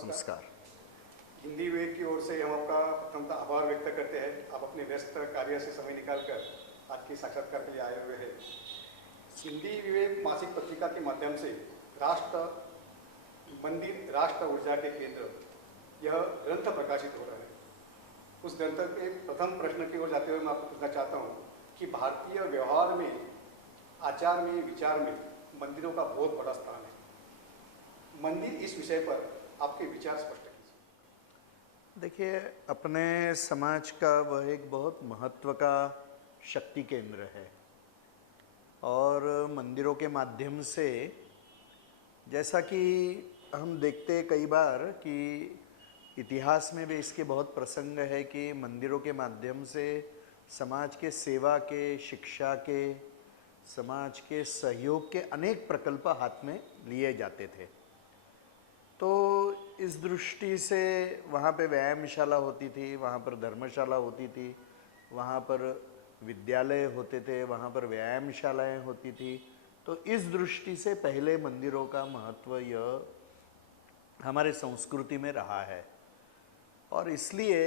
नमस्कार। हिंदी वेब की ओर से हम आपका प्रथमतः आभार व्यक्त करते हैं। आप अपने व्यस्त कार्य से समय निकालकर आज की साक्षात्कार के लिए आए हुए हैं। हिंदी विवेक मासिक पत्रिका के माध्यम से राष्ट्र मंदिर राष्ट्र ऊर्जा के केंद्र यह ग्रंथ प्रकाशित हो रहा है। उस ग्रंथ के प्रथम प्रश्न की ओर जाते हुए मैं आपको पूछना चाहता हूँ कि भारतीय व्यवहार में, आचार में, विचार में मंदिरों का बहुत बड़ा स्थान है। मंदिर इस विषय पर आपके विचार स्पष्ट कीजिए। देखिए, अपने समाज का वह एक बहुत महत्व का शक्ति केंद्र है और मंदिरों के माध्यम से, जैसा कि हम देखते हैं कई बार कि इतिहास में भी इसके बहुत प्रसंग है कि मंदिरों के माध्यम से समाज के सेवा के, शिक्षा के, समाज के सहयोग के अनेक प्रकल्प हाथ में लिए जाते थे। तो इस दृष्टि से वहाँ पे व्यायामशाला होती थी, वहाँ पर धर्मशाला होती थी, वहाँ पर विद्यालय होते थे, वहाँ पर व्यायामशालाएँ होती थी। तो इस दृष्टि से पहले मंदिरों का महत्व यह हमारे संस्कृति में रहा है और इसलिए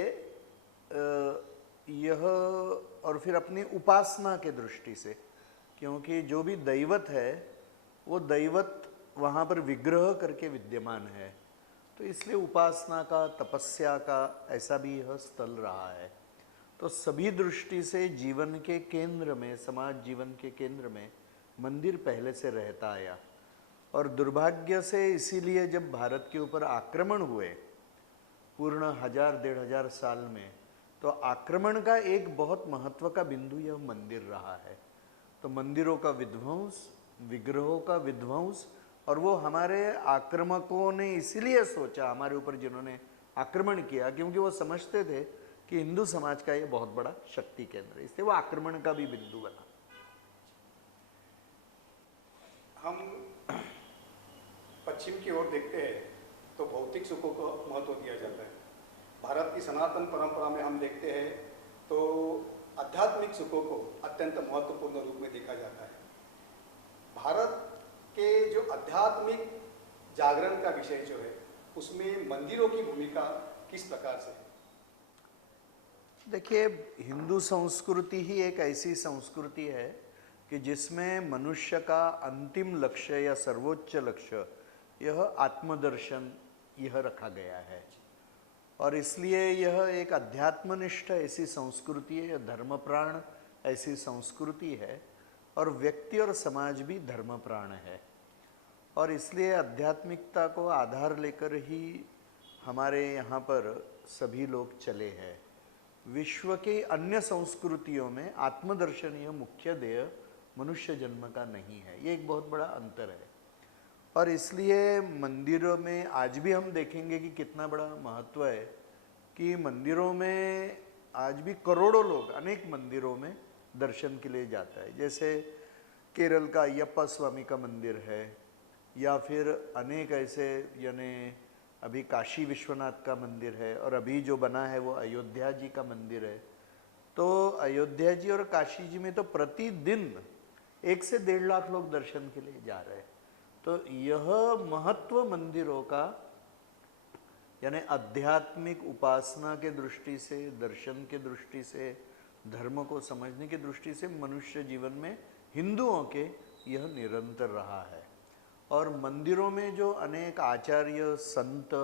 यह, और फिर अपनी उपासना के दृष्टि से, क्योंकि जो भी दैवत है वो दैवत वहाँ पर विग्रह करके विद्यमान है, तो इसलिए उपासना का, तपस्या का ऐसा भी यह स्थल रहा है। तो सभी दृष्टि से जीवन के केंद्र में, समाज जीवन के केंद्र में मंदिर पहले से रहता आया। और दुर्भाग्य से इसीलिए जब भारत के ऊपर आक्रमण हुए पूर्ण 1000-1500 साल में, तो आक्रमण का एक बहुत महत्व का बिंदु यह मंदिर रहा है। तो मंदिरों का विध्वंस, विग्रहों का विध्वंस, और वो हमारे आक्रमकों ने इसीलिए सोचा, हमारे ऊपर जिन्होंने आक्रमण किया, क्योंकि वो समझते थे कि हिंदू समाज का ये बहुत बड़ा शक्ति केंद्र है, इसलिए वो आक्रमण का भी बिंदु बना। हम पश्चिम की ओर देखते हैं तो भौतिक सुखों को महत्व दिया जाता है। भारत की सनातन परंपरा में हम देखते हैं तो आध्यात्मिक सुखों को अत्यंत महत्वपूर्ण रूप में देखा जाता है। भारत के जो आध्यात्मिक जागरण का विषय जो है, उसमें मंदिरों की भूमिका किस प्रकार से है? देखिए, हिंदू संस्कृति ही एक ऐसी संस्कृति है कि जिसमें मनुष्य का अंतिम लक्ष्य या सर्वोच्च लक्ष्य यह आत्मदर्शन यह रखा गया है और इसलिए यह एक अध्यात्मनिष्ठ ऐसी संस्कृति है, धर्मप्राण ऐसी संस्कृति है और व्यक्ति और समाज भी धर्मप्राण है। और इसलिए आध्यात्मिकता को आधार लेकर ही हमारे यहाँ पर सभी लोग चले हैं। विश्व की अन्य संस्कृतियों में आत्मदर्शन यह मुख्य ध्येय मनुष्य जन्म का नहीं है, ये एक बहुत बड़ा अंतर है। और इसलिए मंदिरों में आज भी हम देखेंगे कि कितना बड़ा महत्व है कि मंदिरों में आज भी करोड़ों लोग अनेक मंदिरों में दर्शन के लिए जाता है। जैसे केरल का अयप्पा स्वामी का मंदिर है, या फिर अनेक ऐसे, यानी अभी काशी विश्वनाथ का मंदिर है, और अभी जो बना है वो अयोध्या जी का मंदिर है। तो अयोध्या जी और काशी जी में तो प्रतिदिन 1 से 1.5 लाख लोग दर्शन के लिए जा रहे हैं। तो यह महत्व मंदिरों का, यानी आध्यात्मिक उपासना के दृष्टि से, दर्शन के दृष्टि से, धर्म को समझने की दृष्टि से मनुष्य जीवन में हिंदुओं के यह निरंतर रहा है। और मंदिरों में जो अनेक आचार्य, संत,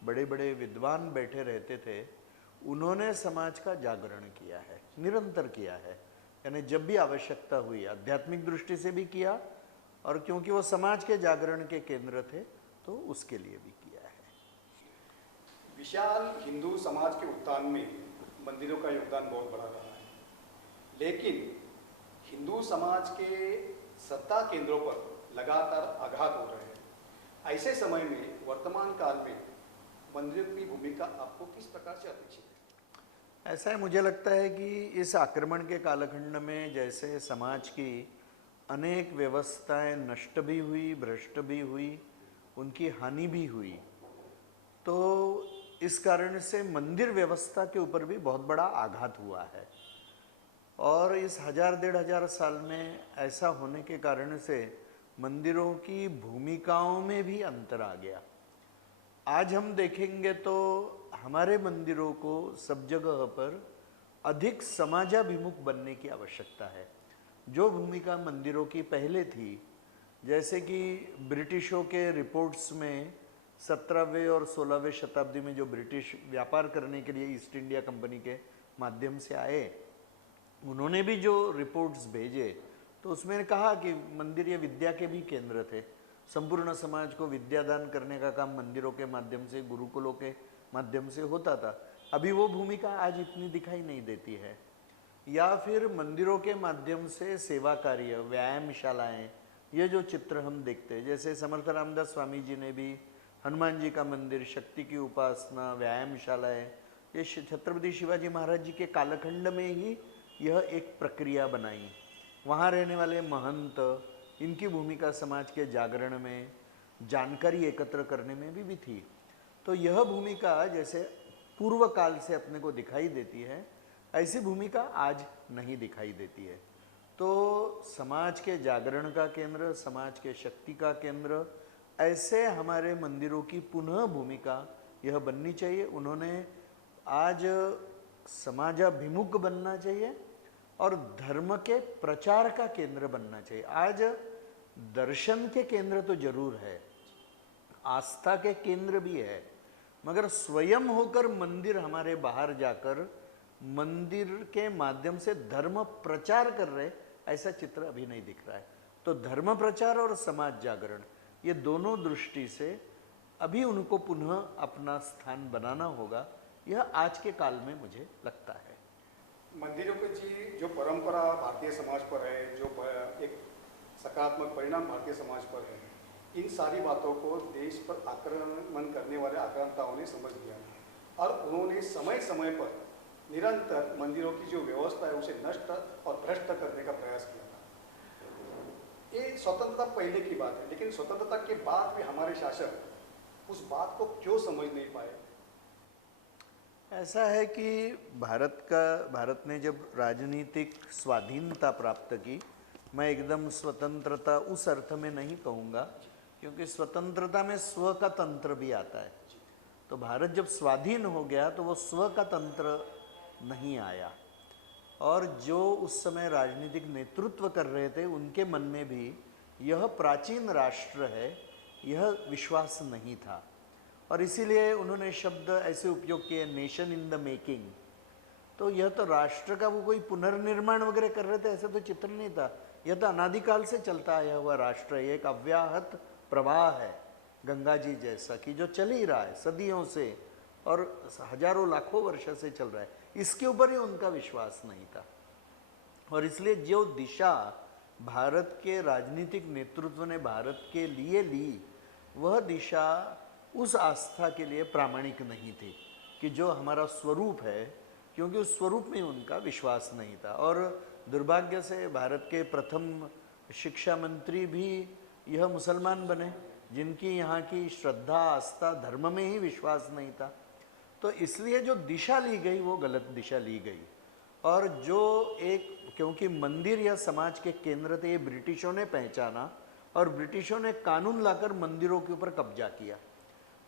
बड़े बड़े विद्वान बैठे रहते थे, उन्होंने समाज का जागरण किया है, निरंतर किया है। यानी जब भी आवश्यकता हुई आध्यात्मिक दृष्टि से भी किया, और क्योंकि वो समाज के जागरण के केंद्र थे तो उसके लिए भी किया है। विशाल हिंदू समाज के उत्थान में मंदिरों का योगदान बहुत बड़ा रहा है, लेकिन हिंदू समाज के सत्ता केंद्रों पर लगातार आघात हो रहे हैं। ऐसे समय में, वर्तमान काल में मंदिरों की भूमिका आपको किस प्रकार से अपेक्षित है? ऐसा है, मुझे लगता है कि इस आक्रमण के कालखंड में जैसे समाज की अनेक व्यवस्थाएं नष्ट भी हुई, भ्रष्ट भी हुई, उनकी हानि भी हुई, तो इस कारण से मंदिर व्यवस्था के ऊपर भी बहुत बड़ा आघात हुआ है। और इस 1000-1500 साल में ऐसा होने के कारण से मंदिरों की भूमिकाओं में भी अंतर आ गया। आज हम देखेंगे तो हमारे मंदिरों को सब जगह पर अधिक समाजाभिमुख बनने की आवश्यकता है। जो भूमिका मंदिरों की पहले थी, जैसे कि ब्रिटिशों के रिपोर्ट्स में 17वें और 16वें शताब्दी में जो ब्रिटिश व्यापार करने के लिए ईस्ट इंडिया कंपनी के माध्यम से आए, उन्होंने भी जो रिपोर्ट्स भेजे तो उसमें कहा कि मंदिर ये विद्या के भी केंद्र थे। संपूर्ण समाज को विद्यादान करने का काम मंदिरों के माध्यम से, गुरुकुलों के माध्यम से होता था। अभी वो भूमिका आज इतनी दिखाई नहीं देती है। या फिर मंदिरों के माध्यम से सेवा कार्य, व्यायामशालाएं, ये जो चित्र हम देखते हैं, जैसे समर्थ रामदास स्वामी जी ने भी हनुमान जी का मंदिर, शक्ति की उपासना, व्यायामशालाएं, ये छत्रपति शिवाजी महाराज जी के कालखंड में ही यह एक प्रक्रिया बनाई। वहाँ रहने वाले महंत, इनकी भूमिका समाज के जागरण में, जानकारी एकत्र करने में भी थी। तो यह भूमिका जैसे पूर्व काल से अपने को दिखाई देती है, ऐसी भूमिका आज नहीं दिखाई देती है। तो समाज के जागरण का केंद्र, समाज के शक्ति का केंद्र, ऐसे हमारे मंदिरों की पुनः भूमिका यह बननी चाहिए। उन्होंने आज समाजाभिमुख बनना चाहिए और धर्म के प्रचार का केंद्र बनना चाहिए। आज दर्शन के केंद्र तो जरूर है, आस्था के केंद्र भी है, मगर स्वयं होकर मंदिर हमारे बाहर जाकर मंदिर के माध्यम से धर्म प्रचार कर रहे, ऐसा चित्र अभी नहीं दिख रहा है। तो धर्म प्रचार और समाज जागरण, ये दोनों दृष्टि से अभी उनको पुनः अपना स्थान बनाना होगा, यह आज के काल में मुझे लगता है। मंदिरों की जी जो परंपरा भारतीय समाज पर है, जो एक सकारात्मक परिणाम भारतीय समाज पर है, इन सारी बातों को देश पर आक्रमण करने वाले आक्रांताओं ने समझ लिया और उन्होंने समय समय पर निरंतर मंदिरों की जो व्यवस्था है उसे नष्ट और भ्रष्ट करने का प्रयास किया था। ये स्वतंत्रता पहले की बात है, लेकिन स्वतंत्रता के बाद भी हमारे शासक उस बात को क्यों समझ नहीं पाए? ऐसा है कि भारत ने जब राजनीतिक स्वाधीनता प्राप्त की, मैं एकदम स्वतंत्रता उस अर्थ में नहीं कहूँगा, क्योंकि स्वतंत्रता में स्व का तंत्र भी आता है। तो भारत जब स्वाधीन हो गया तो वो स्व का तंत्र नहीं आया, और जो उस समय राजनीतिक नेतृत्व कर रहे थे उनके मन में भी यह प्राचीन राष्ट्र है, यह विश्वास नहीं था। और इसीलिए उन्होंने शब्द ऐसे उपयोग किए, नेशन इन द मेकिंग। तो यह तो राष्ट्र का वो कोई पुनर्निर्माण वगैरह कर रहे थे, ऐसा तो चित्र नहीं था। यह तो अनादिकाल से चलता आया हुआ राष्ट्र है, एक अव्याहत प्रवाह है गंगा जी जैसा, कि जो चल ही रहा है सदियों से और हजारों लाखों वर्ष से चल रहा है। इसके ऊपर ही उनका विश्वास नहीं था, और इसलिए जो दिशा भारत के राजनीतिक नेतृत्व ने भारत के लिए ली, वह दिशा उस आस्था के लिए प्रामाणिक नहीं थी कि जो हमारा स्वरूप है, क्योंकि उस स्वरूप में उनका विश्वास नहीं था। और दुर्भाग्य से भारत के प्रथम शिक्षा मंत्री भी यह मुसलमान बने, जिनकी यहाँ की श्रद्धा, आस्था, धर्म में ही विश्वास नहीं था। तो इसलिए जो दिशा ली गई वो गलत दिशा ली गई। और जो एक, क्योंकि मंदिर या समाज के केंद्र थे, ये ब्रिटिशों ने पहचाना और ब्रिटिशों ने कानून लाकर मंदिरों के ऊपर कब्जा किया।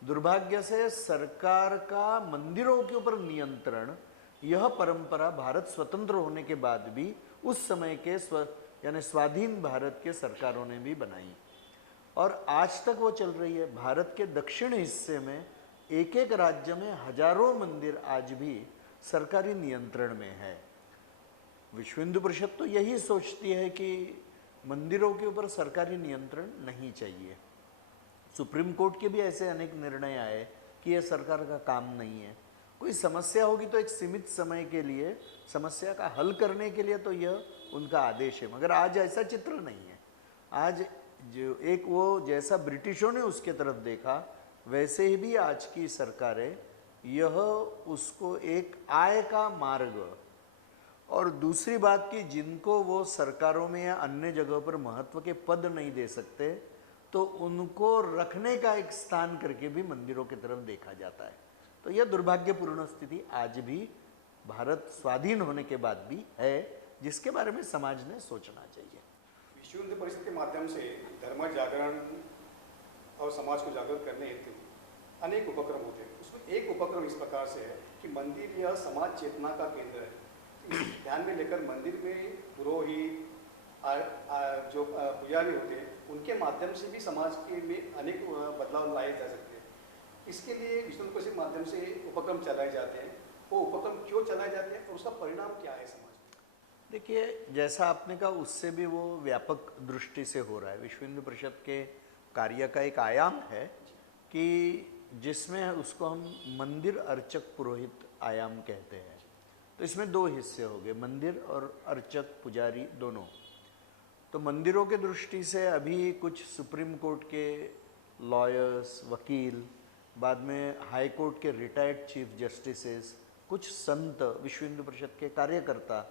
दुर्भाग्य से सरकार का मंदिरों के ऊपर नियंत्रण, यह परंपरा भारत स्वतंत्र होने के बाद भी उस समय के यानी स्वाधीन भारत के सरकारों ने भी बनाई, और आज तक वो चल रही है। भारत के दक्षिण हिस्से में एक एक राज्य में हजारों मंदिर आज भी सरकारी नियंत्रण में है। विश्व हिंदू परिषद तो यही सोचती है कि मंदिरों के ऊपर सरकारी नियंत्रण नहीं चाहिए। सुप्रीम कोर्ट के भी ऐसे अनेक निर्णय आए कि यह सरकार का काम नहीं है। कोई समस्या होगी तो एक सीमित समय के लिए समस्या का हल करने के लिए तो यह उनका आदेश है, मगर आज ऐसा चित्र नहीं है। आज जो एक वो जैसा ब्रिटिशों ने उसके तरफ देखा, वैसे ही भी आज की सरकारें यह उसको एक आय का मार्ग, और दूसरी बात कि जिनको वो सरकारों में या अन्य जगहों पर महत्व के पद नहीं दे सकते, तो उनको रखने का एक स्थान करके भी मंदिरों की तरफ देखा जाता है। तो यह दुर्भाग्यपूर्ण स्थिति आज भी भारत स्वाधीन होने के बाद भी है, जिसके बारे में समाज ने सोचना चाहिए। विश्व हिंदू परिषद के माध्यम से धर्म जागरण और समाज को जागृत करने हेतु अनेक उपक्रम होते हैं। उसमें एक उपक्रम इस प्रकार से है कि मंदिर यह समाज चेतना का केंद्र है। इस ध्यान में लेकर मंदिर में पुरोहित जो पुजारी होते हैं उनके माध्यम से भी समाज के में अनेक बदलाव लाए जा सकते हैं। इसके लिए विष्णु कोश के माध्यम से उपक्रम चलाए जाते हैं। वो उपक्रम क्यों चलाए जाते हैं और उसका परिणाम क्या है समाज में? देखिए, जैसा आपने कहा उससे भी वो व्यापक दृष्टि से हो रहा है। विश्व हिंदू परिषद के कार्य का एक आयाम है कि जिसमें उसको हम मंदिर अर्चक पुरोहित आयाम कहते हैं। तो इसमें दो हिस्से हो गए, मंदिर और अर्चक पुजारी दोनों। तो मंदिरों के दृष्टि से अभी कुछ सुप्रीम कोर्ट के लॉयर्स, वकील, बाद में हाई कोर्ट के रिटायर्ड चीफ जस्टिसेस, कुछ संत, विश्व हिंदू परिषद के कार्यकर्ता,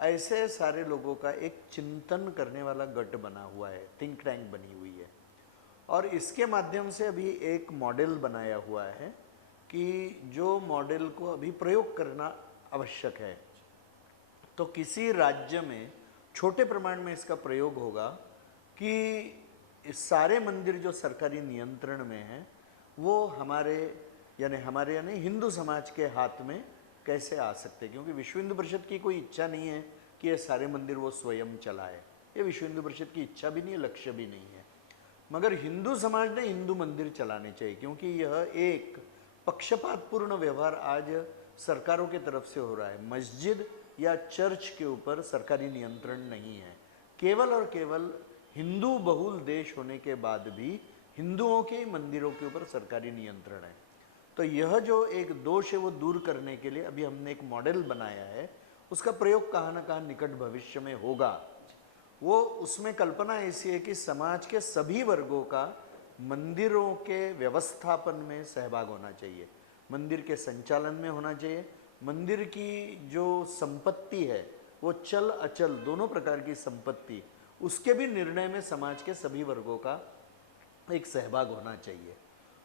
ऐसे सारे लोगों का एक चिंतन करने वाला गट बना हुआ है, थिंक टैंक बनी हुई है। और इसके माध्यम से अभी एक मॉडल बनाया हुआ है कि जो मॉडल को अभी प्रयोग करना आवश्यक है। तो किसी राज्य में छोटे प्रमाण में इसका प्रयोग होगा कि इस सारे मंदिर जो सरकारी नियंत्रण में हैं वो हमारे यानी हिंदू समाज के हाथ में कैसे आ सकते हैं। क्योंकि विश्व हिंदू परिषद की कोई इच्छा नहीं है कि ये सारे मंदिर वो स्वयं चलाए। ये विश्व हिंदू परिषद की इच्छा भी नहीं है, लक्ष्य भी नहीं है। मगर हिंदू समाज ने हिंदू मंदिर चलाने चाहिए, क्योंकि यह एक पक्षपातपूर्ण व्यवहार आज सरकारों के तरफ से हो रहा है। मस्जिद या चर्च के ऊपर सरकारी नियंत्रण नहीं है। केवल और केवल हिंदू बहुल देश होने के बाद भी हिंदुओं के मंदिरों के ऊपर सरकारी नियंत्रण है। तो यह जो एक दोष है वो दूर करने के लिए अभी हमने एक मॉडल बनाया है। उसका प्रयोग कहाँ ना कहाँ निकट भविष्य में होगा। वो उसमें कल्पना ऐसी है कि समाज के सभी वर्गों का मंदिरों के व्यवस्थापन में सहभाग होना चाहिए, मंदिर के संचालन में होना चाहिए। मंदिर की जो संपत्ति है वो चल अचल दोनों प्रकार की संपत्ति, उसके भी निर्णय में समाज के सभी वर्गों का एक सहभाग होना चाहिए।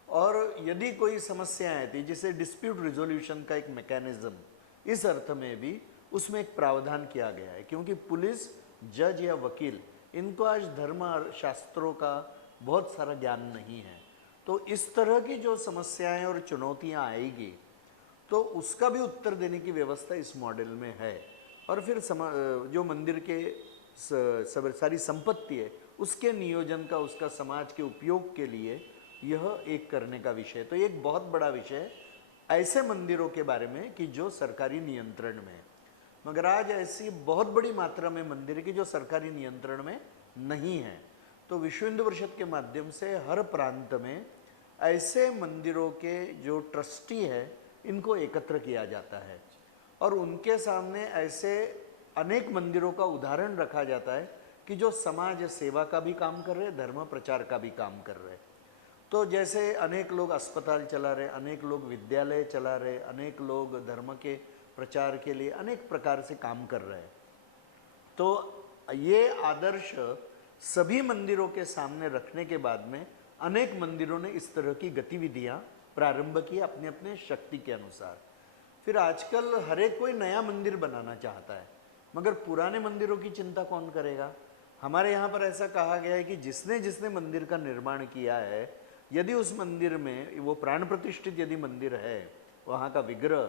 और यदि कोई समस्याएं आती जिसे डिस्प्यूट रिजोल्यूशन का एक मैकेनिज्म, इस अर्थ में भी उसमें एक प्रावधान किया गया है। क्योंकि पुलिस, जज या वकील, इनको आज धर्म शास्त्रों का बहुत सारा ज्ञान नहीं है। तो इस तरह की जो समस्याएं और चुनौतियां आएगी तो उसका भी उत्तर देने की व्यवस्था इस मॉडल में है। और फिर जो मंदिर के सारी संपत्ति है उसके नियोजन का, उसका समाज के उपयोग के लिए यह एक करने का विषय। तो एक बहुत बड़ा विषय है ऐसे मंदिरों के बारे में कि जो सरकारी नियंत्रण में है। मगर आज ऐसी बहुत बड़ी मात्रा में मंदिर की जो सरकारी नियंत्रण में नहीं है। तो विश्व हिंदू परिषद के माध्यम से हर प्रांत में ऐसे मंदिरों के जो ट्रस्टी है इनको एकत्र किया जाता है और उनके सामने ऐसे अनेक मंदिरों का उदाहरण रखा जाता है कि जो समाज सेवा का भी काम कर रहे, धर्म प्रचार का भी काम कर रहे। तो जैसे अनेक लोग अस्पताल चला रहे, अनेक लोग विद्यालय चला रहे, अनेक लोग धर्म के प्रचार के लिए अनेक प्रकार से काम कर रहे हैं। तो ये आदर्श सभी मंदिरों के सामने रखने के बाद में अनेक मंदिरों ने इस तरह की गतिविधियां प्रारंभ की अपने अपने शक्ति के अनुसार। फिर आजकल हर एक कोई नया मंदिर बनाना चाहता है, मगर पुराने मंदिरों की चिंता कौन करेगा। हमारे यहाँ पर ऐसा कहा गया है कि जिसने जिसने मंदिर का निर्माण किया है, यदि उस मंदिर में वो प्राण प्रतिष्ठित यदि मंदिर है, वहाँ का विग्रह,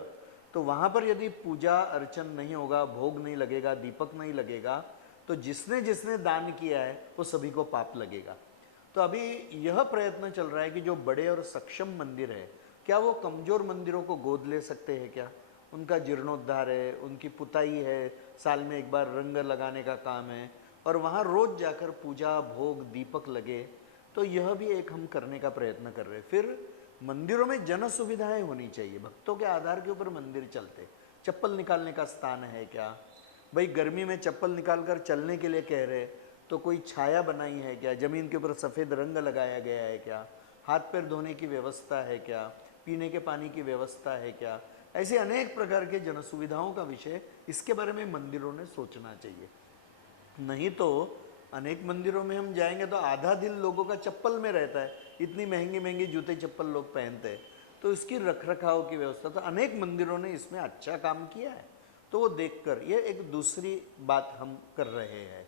तो वहाँ पर यदि पूजा अर्चन नहीं होगा, भोग नहीं लगेगा, दीपक नहीं लगेगा, तो जिसने जिसने दान किया है वो सभी को पाप लगेगा। तो अभी यह प्रयत्न चल रहा है कि जो बड़े और सक्षम मंदिर है, क्या वो कमज़ोर मंदिरों को गोद ले सकते हैं क्या। उनका जीर्णोद्धार है, उनकी पुताई है, साल में एक बार रंग लगाने का काम है और वहाँ रोज़ जाकर पूजा, भोग, दीपक लगे। तो यह भी एक हम करने का प्रयत्न कर रहे हैं। फिर मंदिरों में जन सुविधाएं होनी चाहिए, भक्तों के आधार के ऊपर मंदिर चलते। चप्पल निकालने का स्थान है क्या, भाई गर्मी में चप्पल निकाल कर चलने के लिए कह रहे तो कोई छाया बनाई है क्या, ज़मीन के ऊपर सफ़ेद रंग लगाया गया है क्या, हाथ पैर धोने की व्यवस्था है क्या, पीने के पानी की व्यवस्था है क्या। ऐसे अनेक प्रकार के जन सुविधाओं का विषय, इसके बारे में मंदिरों ने सोचना चाहिए। नहीं तो अनेक मंदिरों में हम जाएंगे तो आधा दिन लोगों का चप्पल में रहता है, इतनी महंगी महंगी जूते चप्पल लोग पहनते हैं। तो इसकी रख रखाव की व्यवस्था, तो अनेक मंदिरों ने इसमें अच्छा काम किया है। तो वो देखकर ये एक दूसरी बात हम कर रहे हैं।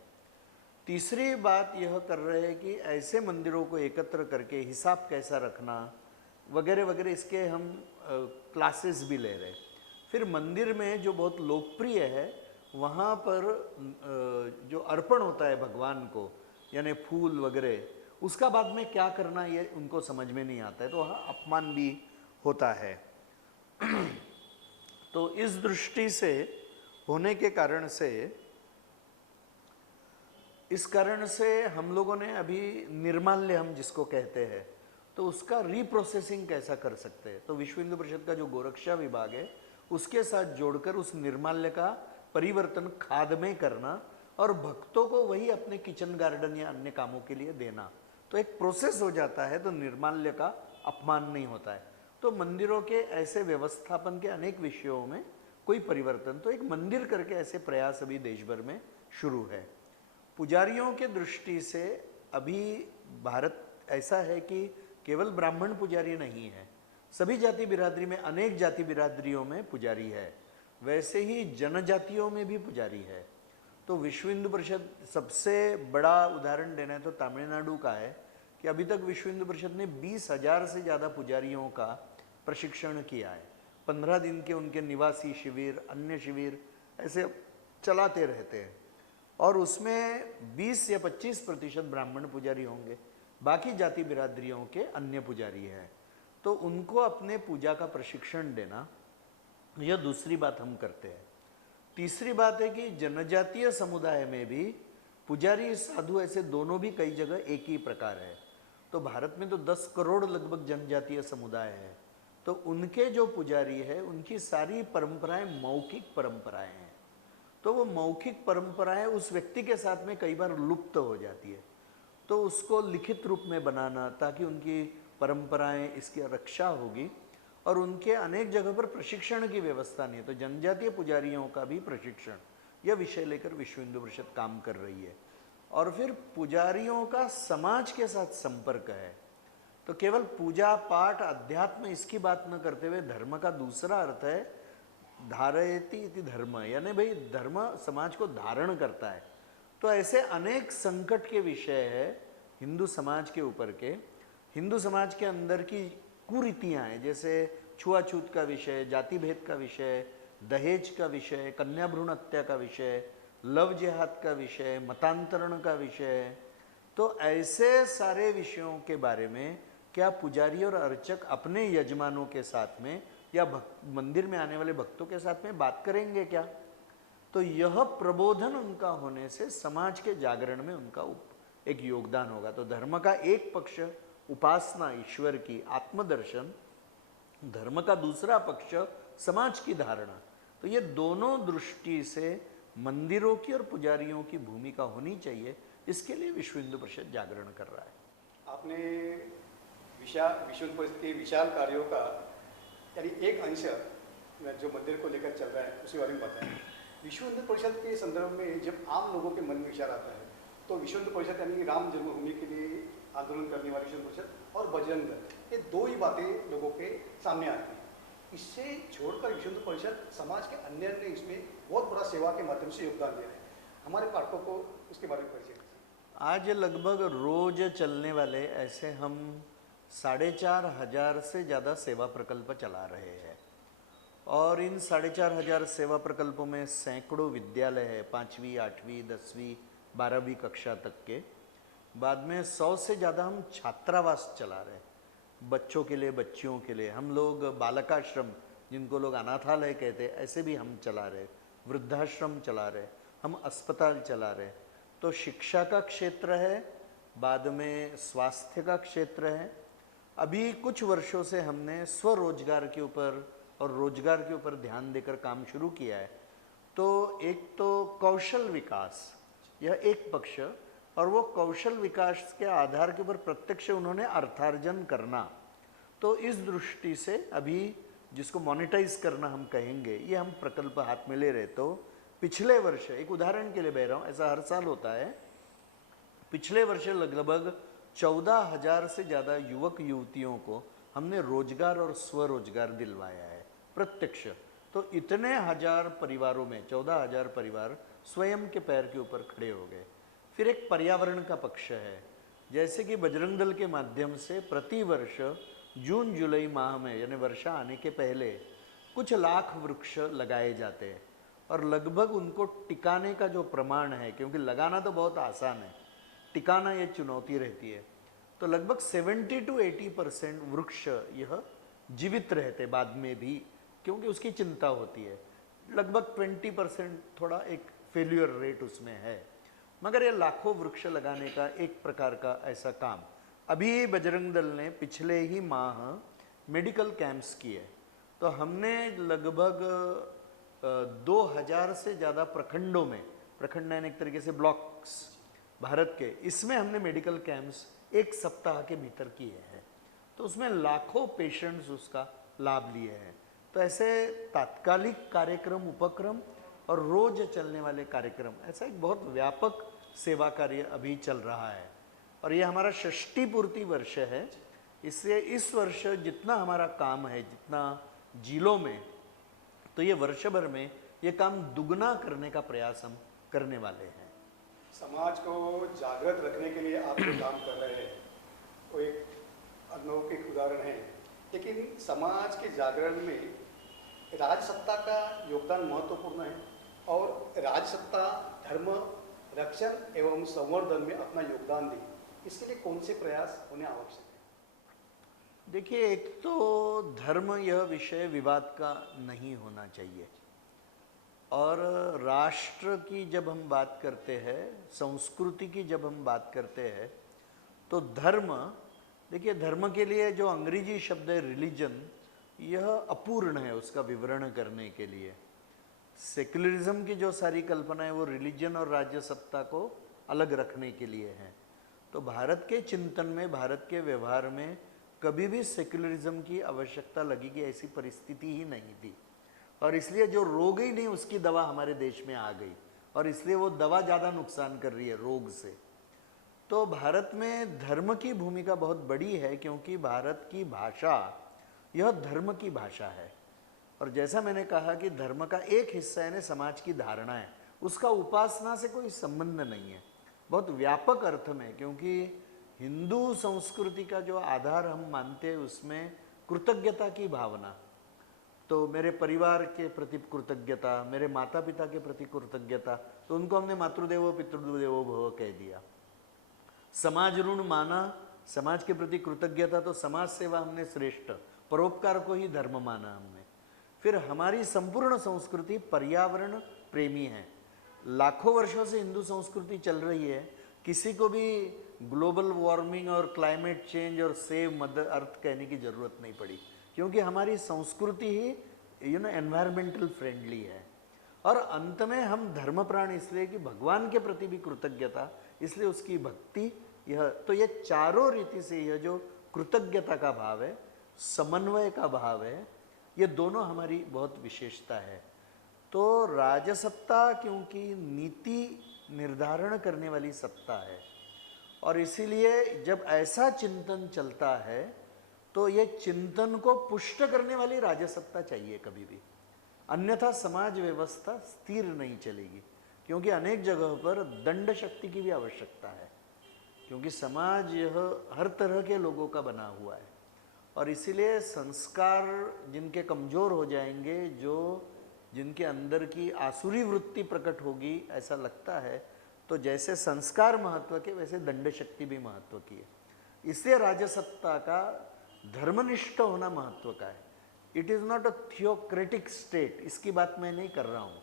तीसरी बात यह कर रहे हैं कि ऐसे मंदिरों को एकत्र करके हिसाब कैसा रखना, वगैरह वगैरह इसके हम क्लासेस भी ले रहे हैं। फिर मंदिर में जो बहुत लोकप्रिय है वहाँ पर जो अर्पण होता है भगवान को, यानी फूल वगैरह, उसका बाद में क्या करना ये उनको समझ में नहीं आता है, तो वहाँ अपमान भी होता है। तो इस दृष्टि से होने के कारण से, इस कारण से हम लोगों ने अभी निर्माल्य हम जिसको कहते हैं, तो उसका रीप्रोसेसिंग कैसा कर सकते हैं, तो विश्व हिंदू परिषद का जो गोरक्षा विभाग है उसके साथ जोड़कर उस निर्माल्य का परिवर्तन खाद में करना और भक्तों को वही अपने किचन गार्डन या अन्य कामों के लिए देना, तो एक प्रोसेस हो जाता है, तो निर्माल्य का अपमान नहीं होता है। तो मंदिरों के ऐसे व्यवस्थापन के अनेक विषयों में कोई परिवर्तन, तो एक मंदिर करके ऐसे प्रयास अभी देश भर में शुरू है। पुजारियों के दृष्टि से अभी भारत ऐसा है कि केवल ब्राह्मण पुजारी नहीं है, सभी जाति बिरादरी में, अनेक जाति बिरादरियों में पुजारी है, वैसे ही जनजातियों में भी पुजारी है। तो विश्व हिंदू परिषद, सबसे बड़ा उदाहरण देना है तो तमिलनाडु का है कि अभी तक विश्व हिंदू परिषद ने 20,000 से ज़्यादा पुजारियों का प्रशिक्षण किया है। 15 दिन के उनके निवासी शिविर, अन्य शिविर ऐसे चलाते रहते हैं, और उसमें 20 या 25% ब्राह्मण पुजारी होंगे, बाकी जाति बिरादरियों के अन्य पुजारी हैं। तो उनको अपने पूजा का प्रशिक्षण देना, यह दूसरी बात हम करते हैं। तीसरी बात है कि जनजातीय समुदाय में भी पुजारी साधु ऐसे दोनों भी कई जगह एक ही प्रकार है। तो भारत में तो 10 करोड़ लगभग जनजातीय समुदाय है, तो उनके जो पुजारी है उनकी सारी परंपराएं मौखिक परंपराएं हैं। तो वो मौखिक परंपराएं उस व्यक्ति के साथ में कई बार लुप्त हो जाती है, तो उसको लिखित रूप में बनाना ताकि उनकी परंपराएं, इसकी रक्षा होगी। और उनके अनेक जगह पर प्रशिक्षण की व्यवस्था नहीं है, तो जनजातीय पुजारियों का भी प्रशिक्षण, यह विषय लेकर विश्व हिंदू परिषद काम कर रही है। और फिर पुजारियों का समाज के साथ संपर्क है, तो केवल पूजा पाठ अध्यात्म इसकी बात न करते हुए धर्म का दूसरा अर्थ है धारयति इति धर्म, यानी भाई धर्म समाज को धारण करता है। तो ऐसे अनेक संकट के विषय है हिंदू समाज के ऊपर के, हिंदू समाज के अंदर की कुरीतियाँ हैं, जैसे छुआछूत का विषय, जाति भेद का विषय, दहेज का विषय, कन्या भ्रूण हत्या का विषय, लव जिहाद का विषय, मतांतरण का विषय। तो ऐसे सारे विषयों के बारे में क्या पुजारी और अर्चक अपने यजमानों के साथ में या मंदिर में आने वाले भक्तों के साथ में बात करेंगे क्या? तो यह प्रबोधन उनका होने से समाज के जागरण में उनका एक योगदान होगा। तो धर्म का एक पक्ष उपासना ईश्वर की, आत्मदर्शन, धर्म का दूसरा पक्ष समाज की धारणा। तो ये दोनों दृष्टि से मंदिरों की और पुजारियों की भूमिका होनी चाहिए, इसके लिए विश्व हिंदू परिषद जागरण कर रहा है। आपने विश्व हिंदू परिषद के विशाल कार्यों का यानी एक अंश जो मंदिर को लेकर चल रहा है उसी बारे में बताएं। विश्व हिंदू परिषद के संदर्भ में जब आम लोगों के मन में विचार आता है तो विश्व हिंदू परिषद यानी राम जन्मभूमि के लिए आंदोलन करने वाली विश्व हिंदू परिषद और बजरंग दल, ये दो ही बातें लोगों के सामने आती हैं। इससे छोड़कर विश्व हिंदू परिषद समाज के अन्य ने इसमें बहुत बड़ा सेवा के माध्यम से योगदान दे रहे हैं। हमारे पाठकों को उसके बारे में परिचय। आज लगभग रोज चलने वाले ऐसे हम 4,500 से ज़्यादा सेवा प्रकल्प चला रहे हैं, और इन 4,500 सेवा प्रकल्पों में सैकड़ों विद्यालय है, 5वीं, 8वीं, 10वीं, 12वीं कक्षा तक के। बाद में 100 से ज़्यादा हम छात्रावास चला रहे हैं, बच्चों के लिए, बच्चियों के लिए। हम लोग बालकाश्रम, जिनको लोग अनाथालय कहते हैं, ऐसे भी हम चला रहे, वृद्धाश्रम चला रहे, हम अस्पताल चला रहे। तो शिक्षा का क्षेत्र है, बाद में स्वास्थ्य का क्षेत्र है। अभी कुछ वर्षों से हमने स्वरोजगार के ऊपर और रोजगार के ऊपर ध्यान देकर काम शुरू किया है। तो एक तो कौशल विकास, यह एक पक्ष, और वो कौशल विकास के आधार के ऊपर प्रत्यक्ष उन्होंने अर्थार्जन करना। तो इस दृष्टि से अभी जिसको मोनेटाइज करना हम कहेंगे, ये हम प्रकल्प हाथ में ले रहे। तो पिछले वर्ष, एक उदाहरण के लिए बह रहा हूँ, ऐसा हर साल होता है, पिछले वर्ष लगभग 14,000 से ज़्यादा युवक युवतियों को हमने रोजगार और स्वरोजगार दिलवाया है प्रत्यक्ष। तो इतने हजार परिवारों में 14,000 परिवार स्वयं के पैर के ऊपर खड़े हो गए। फिर एक पर्यावरण का पक्ष है, जैसे कि बजरंग दल के माध्यम से प्रति वर्ष जून जुलाई माह में यानी वर्षा आने के पहले कुछ लाख वृक्ष लगाए जाते हैं और लगभग उनको टिकाने का जो प्रमाण है, क्योंकि लगाना तो बहुत आसान है, टिकाना ये चुनौती रहती है, तो लगभग 70 to 80% वृक्ष यह जीवित रहते बाद में भी, क्योंकि उसकी चिंता होती है। लगभग 20% थोड़ा एक फेल्यूर रेट उसमें है, मगर ये लाखों वृक्ष लगाने का एक प्रकार का ऐसा काम। अभी बजरंग दल ने पिछले ही माह मेडिकल कैंप्स किए, तो हमने लगभग 2000 से ज़्यादा प्रखंडों में, प्रखंड यानी एक तरीके से ब्लॉक्स भारत के, इसमें हमने मेडिकल कैंप्स एक सप्ताह के भीतर किए हैं, तो उसमें लाखों पेशेंट्स उसका लाभ लिए हैं। तो ऐसे तात्कालिक कार्यक्रम, उपक्रम और रोज चलने वाले कार्यक्रम, ऐसा एक बहुत व्यापक सेवा कार्य अभी चल रहा है। और ये हमारा षष्ठी पूर्ति वर्ष है, इससे इस वर्ष जितना हमारा काम है, जितना जिलों में, तो ये वर्ष भर में ये काम दुगना करने का प्रयास हम करने वाले हैं। समाज को जागृत रखने के लिए आप जो काम कर रहे हैं वो एक अलौकिक उदाहरण है, लेकिन समाज के जागरण में राजसत्ता का योगदान महत्वपूर्ण है और राजसत्ता धर्म रक्षण एवं संवर्धन में अपना योगदान दे, इसके लिए कौन से प्रयास होने आवश्यक है? देखिए, एक तो धर्म यह विषय विवाद का नहीं होना चाहिए, और राष्ट्र की जब हम बात करते हैं, संस्कृति की जब हम बात करते हैं, तो धर्म, देखिए धर्म के लिए जो अंग्रेजी शब्द है रिलीजन, यह अपूर्ण है उसका विवरण करने के लिए। सेक्युलरिज्म की जो सारी कल्पना है वो रिलीजन और राज्य सत्ता को अलग रखने के लिए है। तो भारत के चिंतन में, भारत के व्यवहार में कभी भी सेक्युलरिज्म की आवश्यकता लगी कि ऐसी परिस्थिति ही नहीं थी, और इसलिए जो रोग ही नहीं उसकी दवा हमारे देश में आ गई, और इसलिए वो दवा ज़्यादा नुकसान कर रही है रोग से। तो भारत में धर्म की भूमिका बहुत बड़ी है, क्योंकि भारत की भाषा यह धर्म की भाषा है। और जैसा मैंने कहा कि धर्म का एक हिस्सा है समाज की धारणा है, उसका उपासना से कोई संबंध नहीं है, बहुत व्यापक अर्थ में, क्योंकि हिंदू संस्कृति का जो आधार हम मानते हैं उसमें कृतज्ञता की भावना, तो मेरे परिवार के प्रति कृतज्ञता, मेरे माता पिता के प्रति कृतज्ञता, तो उनको हमने मातृदेवो पितृदेवो भव कह दिया। समाज ऋण माना, समाज के प्रति कृतज्ञता, तो समाज सेवा हमने श्रेष्ठ, परोपकार को ही धर्म माना हमने। फिर हमारी संपूर्ण संस्कृति पर्यावरण प्रेमी है, लाखों वर्षों से हिंदू संस्कृति चल रही है, किसी को भी ग्लोबल वार्मिंग और क्लाइमेट चेंज और सेव मदर अर्थ कहने की जरूरत नहीं पड़ी, क्योंकि हमारी संस्कृति ही एनवायरमेंटल फ्रेंडली है। और अंत में हम धर्म प्राण इसलिए कि भगवान के प्रति भी कृतज्ञता, इसलिए उसकी भक्ति, यह तो ये चारों रीति से यह जो कृतज्ञता का भाव है, समन्वय का भाव है, ये दोनों हमारी बहुत विशेषता है। तो राजसत्ता क्योंकि नीति निर्धारण करने वाली सत्ता है, और इसीलिए जब ऐसा चिंतन चलता है तो ये चिंतन को पुष्ट करने वाली राजसत्ता चाहिए कभी भी, अन्यथा समाज व्यवस्था स्थिर नहीं चलेगी, क्योंकि अनेक जगह पर दंड शक्ति की भी आवश्यकता है, क्योंकि समाज यह हर तरह के लोगों का बना हुआ है। और इसीलिए संस्कार जिनके कमज़ोर हो जाएंगे, जो जिनके अंदर की आसुरी वृत्ति प्रकट होगी, ऐसा लगता है, तो जैसे संस्कार महत्व के वैसे दंड शक्ति भी महत्व की है। इसलिए राजसत्ता का धर्मनिष्ठ होना महत्व का है। It is not a theocratic state, इसकी बात मैं नहीं कर रहा हूँ।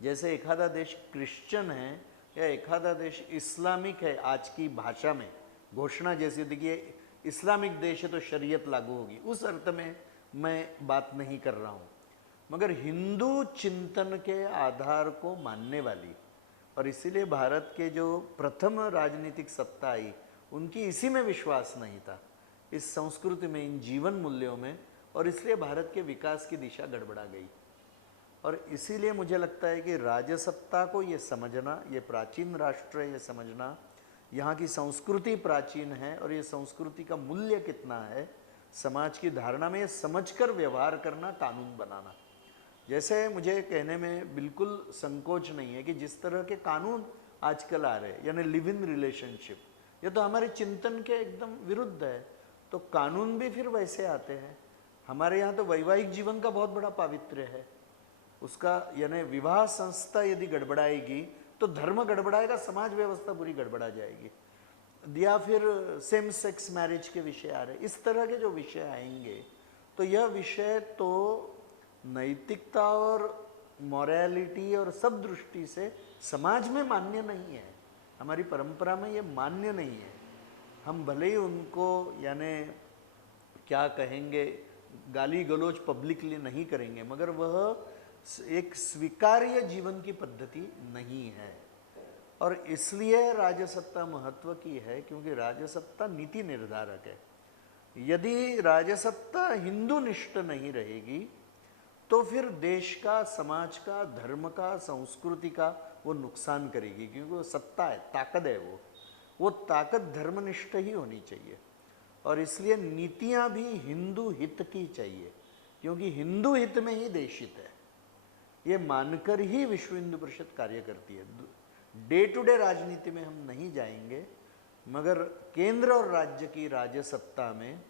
जैसे एखादा देश क्रिश्चियन है या एखादा देश इस्लामिक है, आज की भाषा में घोषणा जैसी थी कि इस्लामिक देश है तो शरीयत लागू होगी, उस अर्थ में मैं बात नहीं कर रहा हूँ, मगर हिंदू चिंतन के आधार को मानने वाली, और इसीलिए भारत के जो प्रथम राजनीतिक सत्ता आई उनकी इसी में विश्वास नहीं था, इस संस्कृति में, इन जीवन मूल्यों में, और इसलिए भारत के विकास की दिशा गड़बड़ा गई। और इसीलिए मुझे लगता है कि राजसत्ता को ये समझना, ये प्राचीन राष्ट्र है ये समझना, यहाँ की संस्कृति प्राचीन है और ये संस्कृति का मूल्य कितना है समाज की धारणा में, ये समझकर व्यवहार करना, कानून बनाना। जैसे मुझे कहने में बिल्कुल संकोच नहीं है कि जिस तरह के कानून आजकल आ रहे हैं, यानी लिव इन रिलेशनशिप, ये तो हमारे चिंतन के एकदम विरुद्ध है। तो कानून भी फिर वैसे आते हैं। हमारे यहाँ तो वैवाहिक जीवन का बहुत बड़ा पावित्र्य है, उसका यानी विवाह संस्था यदि गड़बड़ाएगी तो धर्म गड़बड़ाएगा, समाज व्यवस्था पूरी गड़बड़ा जाएगी। या फिर सेम सेक्स मैरिज के विषय आ रहे, इस तरह के जो विषय आएंगे तो यह विषय तो नैतिकता और मॉरलिटी और सब दृष्टि से समाज में मान्य नहीं है, हमारी परंपरा में ये मान्य नहीं है। हम भले ही उनको यानी क्या कहेंगे, गाली गलौज पब्लिकली नहीं करेंगे, मगर वह एक स्वीकार्य जीवन की पद्धति नहीं है। और इसलिए राजसत्ता महत्व की है, क्योंकि राजसत्ता नीति निर्धारक है। यदि राजसत्ता हिंदुनिष्ठ नहीं रहेगी तो फिर देश का, समाज का, धर्म का, संस्कृति का वो नुकसान करेगी, क्योंकि वो सत्ता है, ताकत है, वो ताकत धर्मनिष्ठ ही होनी चाहिए। और इसलिए नीतियां भी हिंदू हित की चाहिए, क्योंकि हिंदू हित में ही देश हित है, ये मानकर ही विश्व हिंदू परिषद कार्य करती है। डे टू डे राजनीति में हम नहीं जाएंगे, मगर केंद्र और राज्य की राजसत्ता में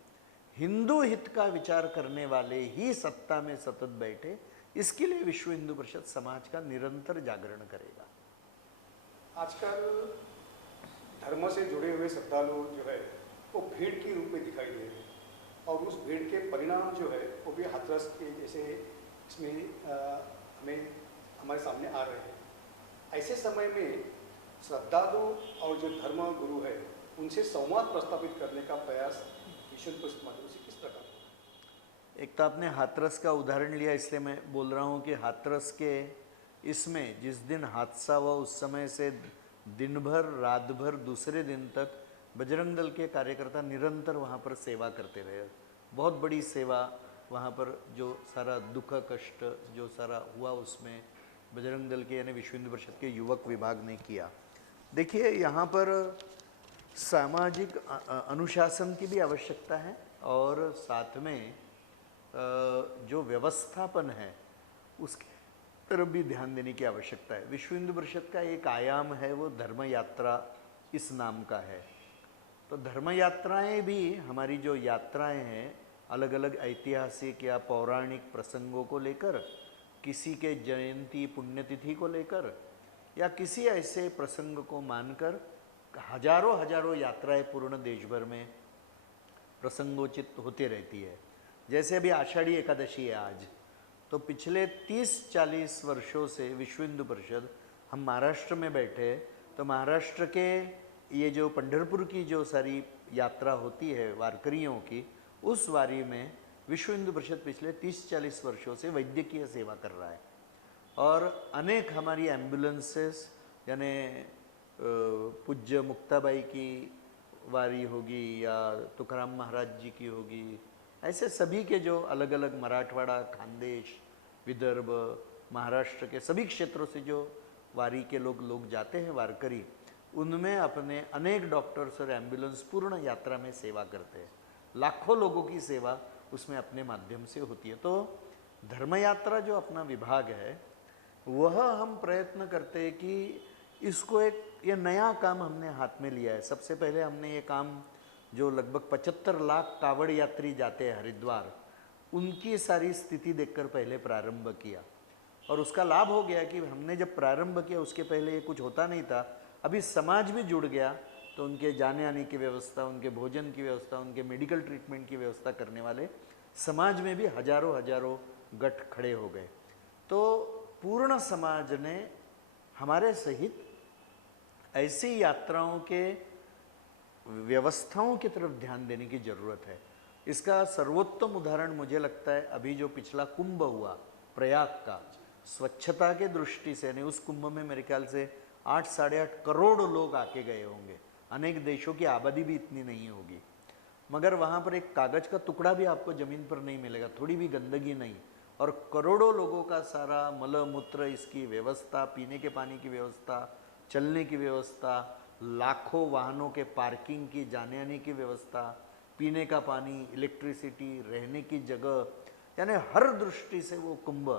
हिंदू हित का विचार करने वाले ही सत्ता में सतत बैठे, इसके लिए विश्व हिंदू परिषद समाज का निरंतर जागरण करेगा। आजकल धर्म से जुड़े हुए श्रद्धालु जो है वो भीड़ के रूप में दिखाई दे रहे हैं, और उस भीड़ के परिणाम जो है वो भी हाथरस के जैसे इसमें हमें हमारे सामने आ रहे हैं। ऐसे समय में श्रद्धालु और जो धर्म गुरु है उनसे संवाद प्रस्तावित करने का प्रयास विश्व हिंदू परिषद माध्यम से किस प्रकार? एक तो आपने हाथरस का उदाहरण लिया, इसलिए मैं बोल रहा हूँ कि हाथरस के इसमें जिस दिन हादसा हुआ उस समय से दिन भर, रात भर, दूसरे दिन तक बजरंग दल के कार्यकर्ता निरंतर वहाँ पर सेवा करते रहे। बहुत बड़ी सेवा वहाँ पर, जो सारा दुख कष्ट जो सारा हुआ उसमें बजरंग दल के यानी विश्व हिंदू परिषद के युवक विभाग ने किया। देखिए, यहाँ पर सामाजिक अनुशासन की भी आवश्यकता है, और साथ में जो व्यवस्थापन है उसके तरफ भी ध्यान देने की आवश्यकता है। विश्व हिंदू परिषद का एक आयाम है, वो धर्म यात्रा इस नाम का है। तो धर्म यात्राएं भी, हमारी जो यात्राएं हैं अलग अलग ऐतिहासिक या पौराणिक प्रसंगों को लेकर, किसी के जयंती पुण्यतिथि को लेकर, या किसी ऐसे प्रसंग को मानकर हजारों हजारों यात्राएं पूर्ण देश भर में प्रसंगोचित होती रहती है। जैसे अभी आषाढ़ी एकादशी है आज, तो पिछले 30-40 वर्षों से विश्व हिंदू परिषद, हम महाराष्ट्र में बैठे, तो महाराष्ट्र के ये जो पंढरपुर की जो सारी यात्रा होती है वारकरियों की, उस वारी में विश्व हिंदू परिषद पिछले 30-40 वर्षों से वैद्यकीय सेवा कर रहा है। और अनेक हमारी एम्बुलेंसेस, यानी पूज्य मुक्ताबाई की वारी होगी या तुकाराम महाराज जी की होगी, ऐसे सभी के जो अलग अलग मराठवाड़ा, खानदेश, विदर्भ, महाराष्ट्र के सभी क्षेत्रों से जो वारी के लोग जाते हैं वारकरी, उनमें अपने अनेक डॉक्टर्स और एम्बुलेंस पूर्ण यात्रा में सेवा करते हैं। लाखों लोगों की सेवा उसमें अपने माध्यम से होती है। तो धर्म यात्रा जो अपना विभाग है, वह हम प्रयत्न करते हैं कि इसको एक ये नया काम हमने हाथ में लिया है। सबसे पहले हमने ये काम, जो लगभग 75 लाख कावड़ यात्री जाते हैं हरिद्वार, उनकी सारी स्थिति देखकर पहले प्रारंभ किया। और उसका लाभ हो गया कि हमने जब प्रारंभ किया उसके पहले ये कुछ होता नहीं था, अभी समाज भी जुड़ गया, तो उनके जाने आने की व्यवस्था, उनके भोजन की व्यवस्था, उनके मेडिकल ट्रीटमेंट की व्यवस्था करने वाले समाज में भी हजारों हजारों गठ खड़े हो गए। तो पूर्ण समाज ने हमारे सहित ऐसी यात्राओं के व्यवस्थाओं की तरफ ध्यान देने की ज़रूरत है। इसका सर्वोत्तम उदाहरण मुझे लगता है अभी जो पिछला कुंभ हुआ प्रयाग का, स्वच्छता के दृष्टि से, यानी उस कुंभ में मेरे ख्याल से 8-8.5 करोड़ लोग आके गए होंगे। अनेक देशों की आबादी भी इतनी नहीं होगी, मगर वहाँ पर एक कागज़ का टुकड़ा भी आपको ज़मीन पर नहीं मिलेगा, थोड़ी भी गंदगी नहीं, और करोड़ों लोगों का सारा मल मूत्र, इसकी व्यवस्था, पीने के पानी की व्यवस्था, चलने की व्यवस्था, लाखों वाहनों के पार्किंग की, जाने आने की व्यवस्था, पीने का पानी, इलेक्ट्रिसिटी, रहने की जगह, यानी हर दृष्टि से वो कुंभ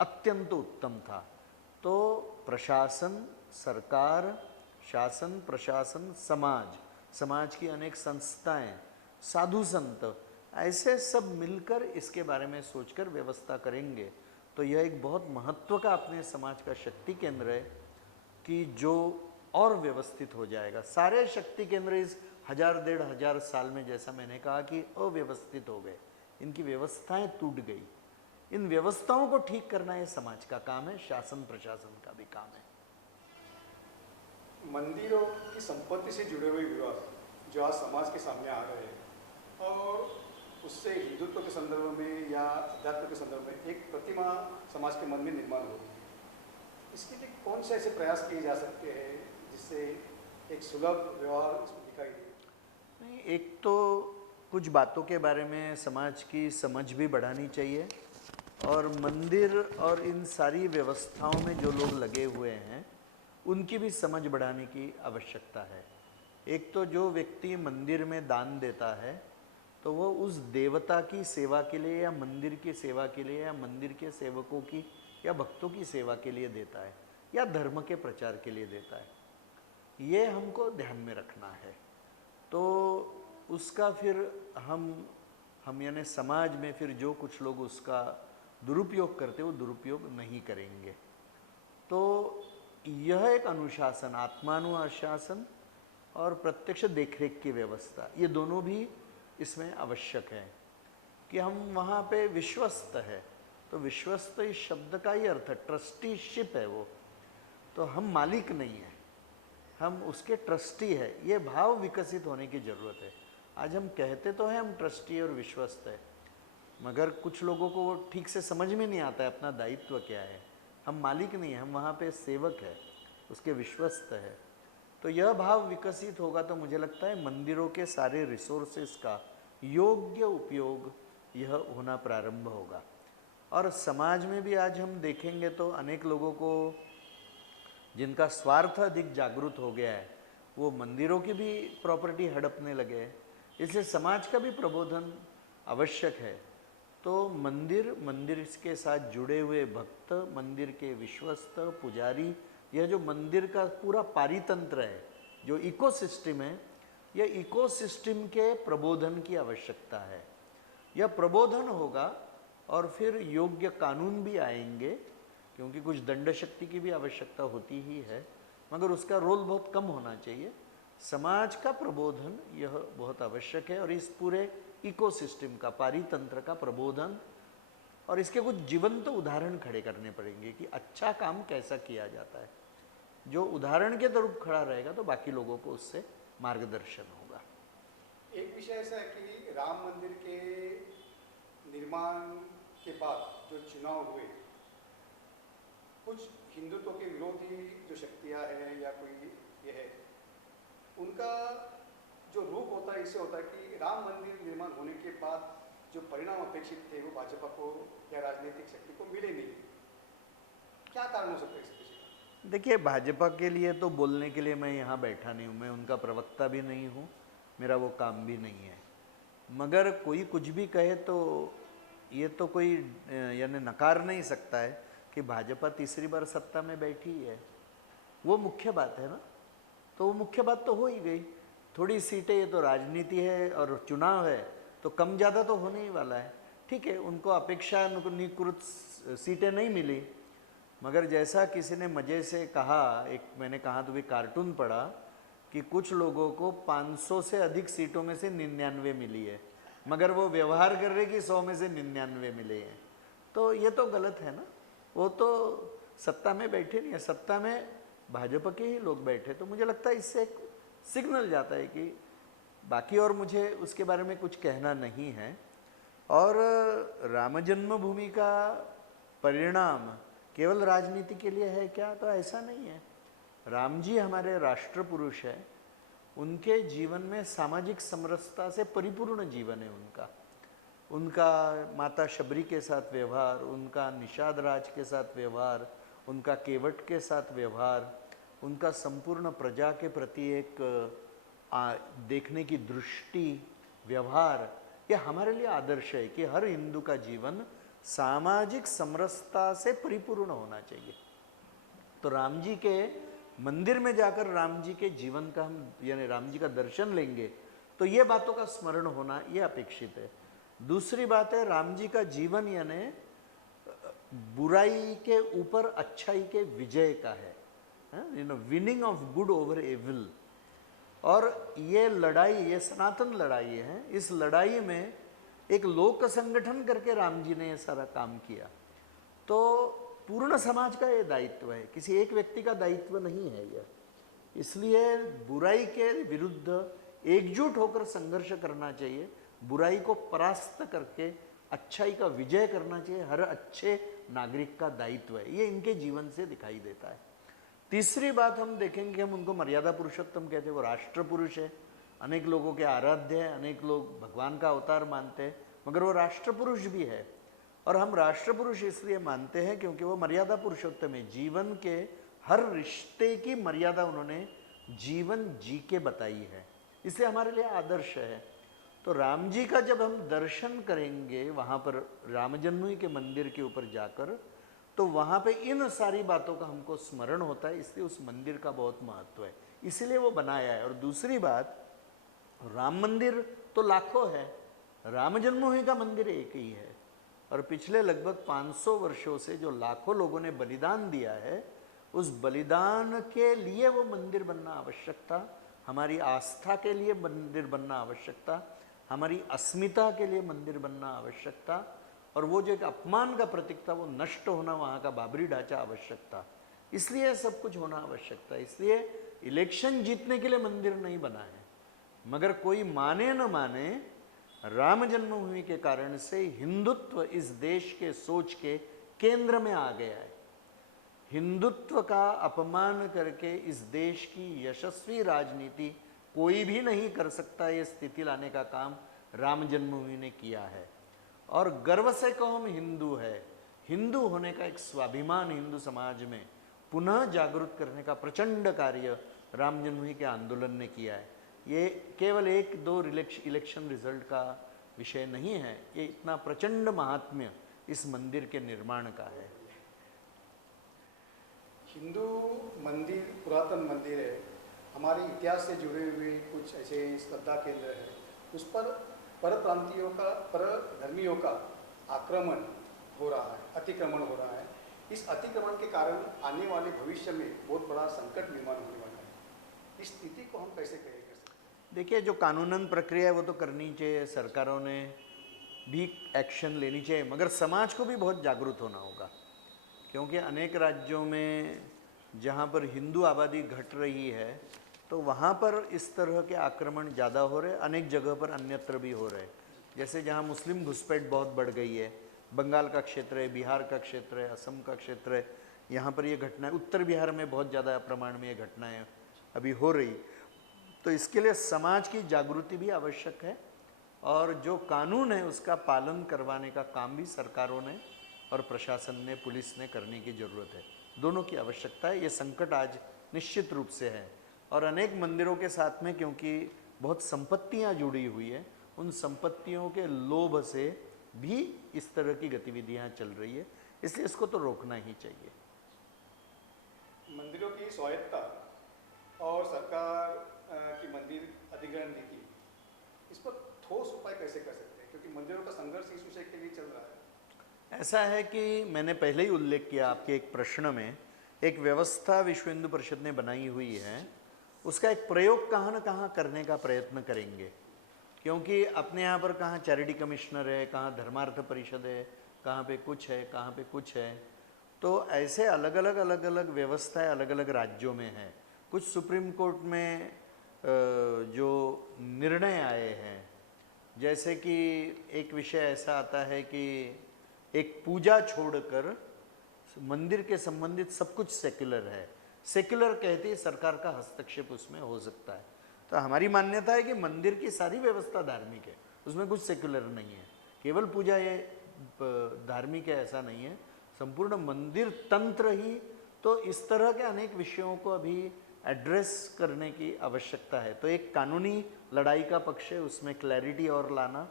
अत्यंत उत्तम था। तो प्रशासन, सरकार, शासन, प्रशासन, समाज, समाज की अनेक संस्थाएं, साधु संत, ऐसे सब मिलकर इसके बारे में सोचकर व्यवस्था करेंगे तो यह एक बहुत महत्व का अपने समाज का शक्ति केंद्र है कि जो और व्यवस्थित हो जाएगा। सारे शक्ति केंद्र इस 1000-1500 साल में, जैसा मैंने कहा, कि अव्यवस्थित हो गए, इनकी व्यवस्थाएं टूट गई। इन व्यवस्थाओं को ठीक करना ये समाज का काम है, शासन प्रशासन का भी काम है। मंदिरों की संपत्ति से जुड़े हुए विवाद जो आज समाज के सामने आ रहे हैं और उससे हिंदुत्व के संदर्भ में या अध्यात्म के संदर्भ में एक प्रतिमा समाज के मन में निर्माण हो रही है, इसके लिए कौन से ऐसे प्रयास किए जा सकते हैं जिससे एक सुलभ व्यवहार इसमें दिखाई दे? नहीं, एक तो कुछ बातों के बारे में समाज की समझ भी बढ़ानी चाहिए और मंदिर और इन सारी व्यवस्थाओं में जो लोग लगे हुए हैं उनकी भी समझ बढ़ाने की आवश्यकता है। एक तो जो व्यक्ति मंदिर में दान देता है तो वो उस देवता की सेवा के लिए या मंदिर की सेवा के लिए या मंदिर के सेवकों की या भक्तों की सेवा के लिए देता है या धर्म के प्रचार के लिए देता है। ये हमको ध्यान में रखना है। तो उसका फिर हम यानी समाज में फिर जो कुछ लोग उसका दुरुपयोग करते वो दुरुपयोग नहीं करेंगे। तो यह एक अनुशासन, आत्मानुशासन और प्रत्यक्ष देखरेख की व्यवस्था, ये दोनों भी इसमें आवश्यक है कि हम वहाँ पे विश्वस्त है। तो विश्वस्त इस शब्द का ही अर्थ ट्रस्टीशिप है वो, तो हम मालिक नहीं है, हम उसके ट्रस्टी है। ये भाव विकसित होने की ज़रूरत है। आज हम कहते तो हैं हम ट्रस्टी और विश्वस्त है, मगर कुछ लोगों को वो ठीक से समझ में नहीं आता है अपना दायित्व क्या है। हम मालिक नहीं हैं, हम वहाँ पे सेवक है, उसके विश्वस्त है। तो यह भाव विकसित होगा तो मुझे लगता है मंदिरों के सारे रिसोर्सेस का योग्य उपयोग यह होना प्रारंभ होगा। और समाज में भी आज हम देखेंगे तो अनेक लोगों को जिनका स्वार्थ अधिक जागृत हो गया है वो मंदिरों की भी प्रॉपर्टी हड़पने लगे हैं। इसलिए समाज का भी प्रबोधन आवश्यक है। तो मंदिर के साथ जुड़े हुए भक्त, मंदिर के विश्वस्त पुजारी, यह जो मंदिर का पूरा पारितंत्र है, जो इकोसिस्टम है, यह इकोसिस्टम के प्रबोधन की आवश्यकता है। यह प्रबोधन होगा और फिर योग्य कानून भी आएंगे, क्योंकि कुछ दंड शक्ति की भी आवश्यकता होती ही है, मगर उसका रोल बहुत कम होना चाहिए। समाज का प्रबोधन यह बहुत आवश्यक है और इस पूरे इकोसिस्टम का, पारितंत्र का प्रबोधन और इसके कुछ जीवंत उदाहरण खड़े करने पड़ेंगे कि अच्छा काम कैसा किया जाता है। जो उदाहरण के रूप खड़ा रहेगा तो बाकी लोगों को उससे मार्गदर्शन होगा। एक विषय ऐसा है कि राम मंदिर के निर्माण के बाद जो चुनाव हुए, कुछ हिंदुत्व के विरोधी जो शक्तियां हैं या कोई ये है, उनका जो रूप होता है इससे होता है कि राम मंदिर निर्माण होने के बाद जो परिणाम अपेक्षित थे वो भाजपा को या राजनीतिक शक्ति को मिले नहीं। क्या कारण हो सकता है इसके पीछे? देखिए, भाजपा के लिए तो बोलने के लिए मैं यहाँ बैठा नहीं हूँ, मैं उनका प्रवक्ता भी नहीं हूँ, मेरा वो काम भी नहीं है। मगर कोई कुछ भी कहे तो ये तो कोई यानी नकार नहीं सकता है कि भाजपा तीसरी बार सत्ता में बैठी है। वो मुख्य बात है ना, तो वो मुख्य बात तो हो ही गई। थोड़ी सीटें, ये तो राजनीति है और चुनाव है तो कम ज़्यादा तो होने ही वाला है। ठीक है, उनको अपेक्षानुकृत सीटें नहीं मिली, मगर जैसा किसी ने मज़े से कहा, एक मैंने कहा तो भी कार्टून पढ़ा कि कुछ लोगों को 500 से अधिक सीटों में से 99 मिली है, मगर वो व्यवहार कर रहे कि 100 में से 99 मिले हैं। तो ये तो गलत है ना। वो तो सत्ता में बैठे नहीं है, सत्ता में भाजपा के ही लोग बैठे। तो मुझे लगता है इससे एक सिग्नल जाता है कि बाकी और मुझे उसके बारे में कुछ कहना नहीं है। और राम जन्मभूमि का परिणाम केवल राजनीति के लिए है क्या? तो ऐसा नहीं है। राम जी हमारे राष्ट्र पुरुष है, उनके जीवन में सामाजिक समरसता से परिपूर्ण जीवन है उनका माता शबरी के साथ व्यवहार, उनका निषाद राज के साथ व्यवहार, उनका केवट के साथ व्यवहार, उनका संपूर्ण प्रजा के प्रति एक देखने की दृष्टि, व्यवहार, ये हमारे लिए आदर्श है कि हर हिंदू का जीवन सामाजिक समरसता से परिपूर्ण होना चाहिए। तो राम जी के मंदिर में जाकर राम जी के जीवन का हम यानी राम जी का दर्शन लेंगे तो ये बातों का स्मरण होना ये अपेक्षित है। दूसरी बात है, राम जी का जीवन यानी बुराई के ऊपर अच्छाई के विजय का है, winning of good over evil. और ये लड़ाई, ये सनातन लड़ाई है। इस लड़ाई में एक लोक संगठन करके राम जी ने ये सारा काम किया। तो पूर्ण समाज का ये दायित्व है, किसी एक व्यक्ति का दायित्व नहीं है यह। इसलिए बुराई के विरुद्ध एकजुट होकर संघर्ष करना चाहिए, बुराई को परास्त करके अच्छाई का विजय करना चाहिए, हर अच्छे नागरिक का दायित्व है। ये इनके जीवन से दिखाई देता है। तीसरी बात हम देखेंगे, हम उनको मर्यादा पुरुषोत्तम कहते हैं, वो राष्ट्र पुरुष है, अनेक लोगों के आराध्य है, अनेक लोग भगवान का अवतार मानते हैं, मगर वो राष्ट्र पुरुष भी है। और हम राष्ट्र पुरुष इसलिए मानते हैं क्योंकि वो मर्यादा पुरुषोत्तम है। जीवन के हर रिश्ते की मर्यादा उन्होंने जीवन जी के बताई है, इसलिए हमारे लिए आदर्श है। तो राम जी का जब हम दर्शन करेंगे वहाँ पर राम जन्मभूमि के मंदिर के ऊपर जाकर, तो वहाँ पे इन सारी बातों का हमको स्मरण होता है, इसलिए उस मंदिर का बहुत महत्व है, इसीलिए वो बनाया है। और दूसरी बात, राम मंदिर तो लाखों है, राम जन्मभूमि का मंदिर एक ही है। और पिछले लगभग 500 वर्षों से जो लाखों लोगों ने बलिदान दिया है, उस बलिदान के लिए वो मंदिर बनना आवश्यक था, हमारी आस्था के लिए मंदिर बनना आवश्यक था, हमारी अस्मिता के लिए मंदिर बनना आवश्यक था। और वो जो एक अपमान का प्रतीक था, वो नष्ट होना, वहाँ का बाबरी ढांचा आवश्यक था, इसलिए सब कुछ होना आवश्यक था। इसलिए इलेक्शन जीतने के लिए मंदिर नहीं बना है, मगर कोई माने न माने, राम जन्मभूमि के कारण से हिंदुत्व इस देश के सोच के केंद्र में आ गया है। हिंदुत्व का अपमान करके इस देश की यशस्वी राजनीति कोई भी नहीं कर सकता, ये स्थिति लाने का काम राम जन्मभूमि ने किया है। और गर्व से कहो हम हिंदू है, हिंदू होने का एक स्वाभिमान हिंदू समाज में पुनः जागरूक करने का प्रचंड कार्य राम जन्मभूमि के आंदोलन ने किया है। ये केवल 1-2 इलेक्शन रिजल्ट का विषय नहीं है, ये इतना प्रचंड महात्म्य इस मंदिर के निर्माण का है। हिंदू मंदिर पुरातन मंदिर है, हमारे इतिहास से जुड़े हुए कुछ ऐसे श्रद्धा केंद्र है, उस पर परप्रांतियों का, परधर्मियों का आक्रमण हो रहा है, अतिक्रमण हो रहा है। इस अतिक्रमण के कारण आने वाले भविष्य में बहुत बड़ा संकट निर्माण होने वाला है। इस स्थिति को हम कैसे करें? देखिए, जो कानूनन प्रक्रिया है वो तो करनी चाहिए, सरकारों ने भी एक्शन लेनी चाहिए, मगर समाज को भी बहुत जागरूक होना होगा। क्योंकि अनेक राज्यों में जहाँ पर हिंदू आबादी घट रही है, तो वहाँ पर इस तरह के आक्रमण ज़्यादा हो रहे, अनेक जगह पर अन्यत्र भी हो रहे। जैसे जहाँ मुस्लिम घुसपैठ बहुत बढ़ गई है, बंगाल का क्षेत्र है, बिहार का क्षेत्र है, असम का क्षेत्र है, यहाँ पर ये घटनाएं, उत्तर बिहार में बहुत ज़्यादा प्रमाण में ये घटनाएं अभी हो रही। तो इसके लिए समाज की जागृति भी आवश्यक है, और जो कानून है उसका पालन करवाने का काम भी सरकारों ने और प्रशासन ने, पुलिस ने करने की ज़रूरत है। दोनों की आवश्यकता है। ये संकट आज निश्चित रूप से है, और अनेक मंदिरों के साथ में क्योंकि बहुत संपत्तियां जुड़ी हुई है, उन संपत्तियों के लोभ से भी इस तरह की गतिविधियां चल रही है, इसलिए इसको तो रोकना ही चाहिए। मंदिरों की स्वायत्तता और सरकार की मंदिर अधिग्रहण नीति, इस पर ठोस उपाय कैसे कर सकते हैं? क्योंकि मंदिरों का संघर्ष इस विषय के लिए चल रहा है। ऐसा है कि मैंने पहले ही उल्लेख किया आपके एक प्रश्न में, एक व्यवस्था विश्व हिंदू परिषद ने बनाई हुई है, उसका एक प्रयोग कहाँ न कहाँ करने का प्रयत्न करेंगे। क्योंकि अपने यहाँ पर कहाँ चैरिटी कमिश्नर है, कहाँ धर्मार्थ परिषद है, कहाँ पे कुछ है, कहाँ पे कुछ है, तो ऐसे अलग अलग व्यवस्थाएं अलग अलग राज्यों में हैं। कुछ सुप्रीम कोर्ट में जो निर्णय आए हैं, जैसे कि एक विषय ऐसा आता है कि एक पूजा छोड़कर मंदिर के संबंधित सब कुछ सेक्युलर है। सेक्युलर कहते ही सरकार का हस्तक्षेप उसमें हो सकता है। तो हमारी मान्यता है कि मंदिर की सारी व्यवस्था धार्मिक है, उसमें कुछ सेक्युलर नहीं है। केवल पूजा ये धार्मिक है ऐसा नहीं है, संपूर्ण मंदिर तंत्र ही। तो इस तरह के अनेक विषयों को अभी एड्रेस करने की आवश्यकता है। तो एक कानूनी लड़ाई का पक्ष है, उसमें क्लैरिटी और लाना,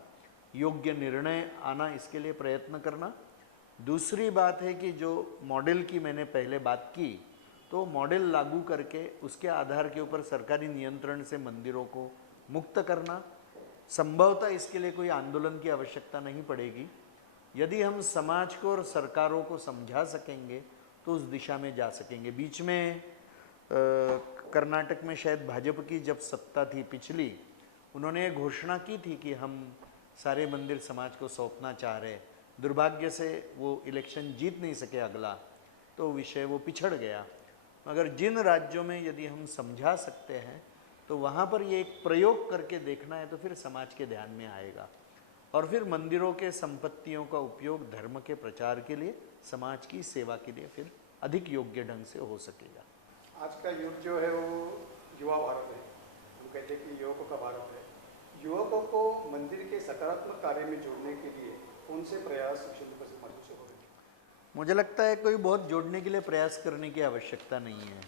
योग्य निर्णय आना, इसके लिए प्रयत्न करना। दूसरी बात है कि जो मॉडल की मैंने पहले बात की, तो मॉडल लागू करके उसके आधार के ऊपर सरकारी नियंत्रण से मंदिरों को मुक्त करना, संभवतः इसके लिए कोई आंदोलन की आवश्यकता नहीं पड़ेगी। यदि हम समाज को और सरकारों को समझा सकेंगे तो उस दिशा में जा सकेंगे। बीच में कर्नाटक में शायद भाजपा की जब सत्ता थी पिछली, उन्होंने घोषणा की थी कि हम सारे मंदिर समाज को सौंपना चाह रहे। दुर्भाग्य से वो इलेक्शन जीत नहीं सके अगला, तो विषय वो पिछड़ गया। मगर जिन राज्यों में यदि हम समझा सकते हैं तो वहाँ पर ये एक प्रयोग करके देखना है तो फिर समाज के ध्यान में आएगा, और फिर मंदिरों के संपत्तियों का उपयोग धर्म के प्रचार के लिए, समाज की सेवा के लिए फिर अधिक योग्य ढंग से हो सकेगा। आज का युग जो है वो युवा भारत है। हम कहते हैं कि युवकों का भारत है। युवकों को मंदिर के सकारात्मक कार्य में जोड़ने के लिए कौन से प्रयास विश्व हिंदू परिषद माध्यम से हो रहे हैं? मुझे लगता है कोई बहुत जोड़ने के लिए प्रयास करने की आवश्यकता नहीं है,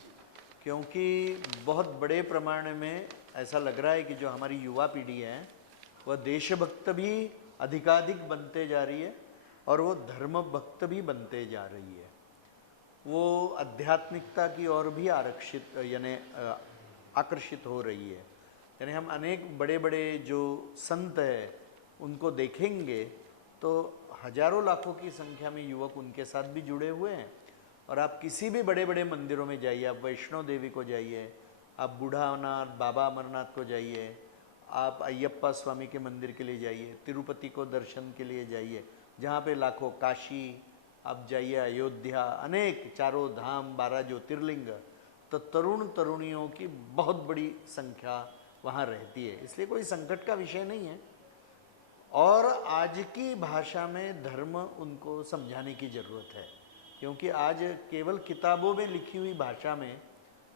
क्योंकि बहुत बड़े प्रमाण में ऐसा लग रहा है कि जो हमारी युवा पीढ़ी है वह देशभक्त भी अधिकाधिक बनते जा रही है और वो धर्म भक्त भी बनते जा रही है। वो आध्यात्मिकता की ओर भी आकर्षित हो रही है। यानी हम अनेक बड़े बड़े जो संत हैं उनको देखेंगे तो हजारों लाखों की संख्या में युवक उनके साथ भी जुड़े हुए हैं। और आप किसी भी बड़े बड़े मंदिरों में जाइए, आप वैष्णो देवी को जाइए, आप बूढ़ानाथ बाबा अमरनाथ को जाइए, आप अयप्पा स्वामी के मंदिर के लिए जाइए, तिरुपति को दर्शन के लिए जाइए, जहाँ पे लाखों, काशी आप जाइए, अयोध्या, अनेक चारों धाम, 12 ज्योतिर्लिंग, तो तरुण तरुणियों की बहुत बड़ी संख्या वहाँ रहती है। इसलिए कोई संकट का विषय नहीं है। और आज की भाषा में धर्म उनको समझाने की ज़रूरत है, क्योंकि आज केवल किताबों में लिखी हुई भाषा में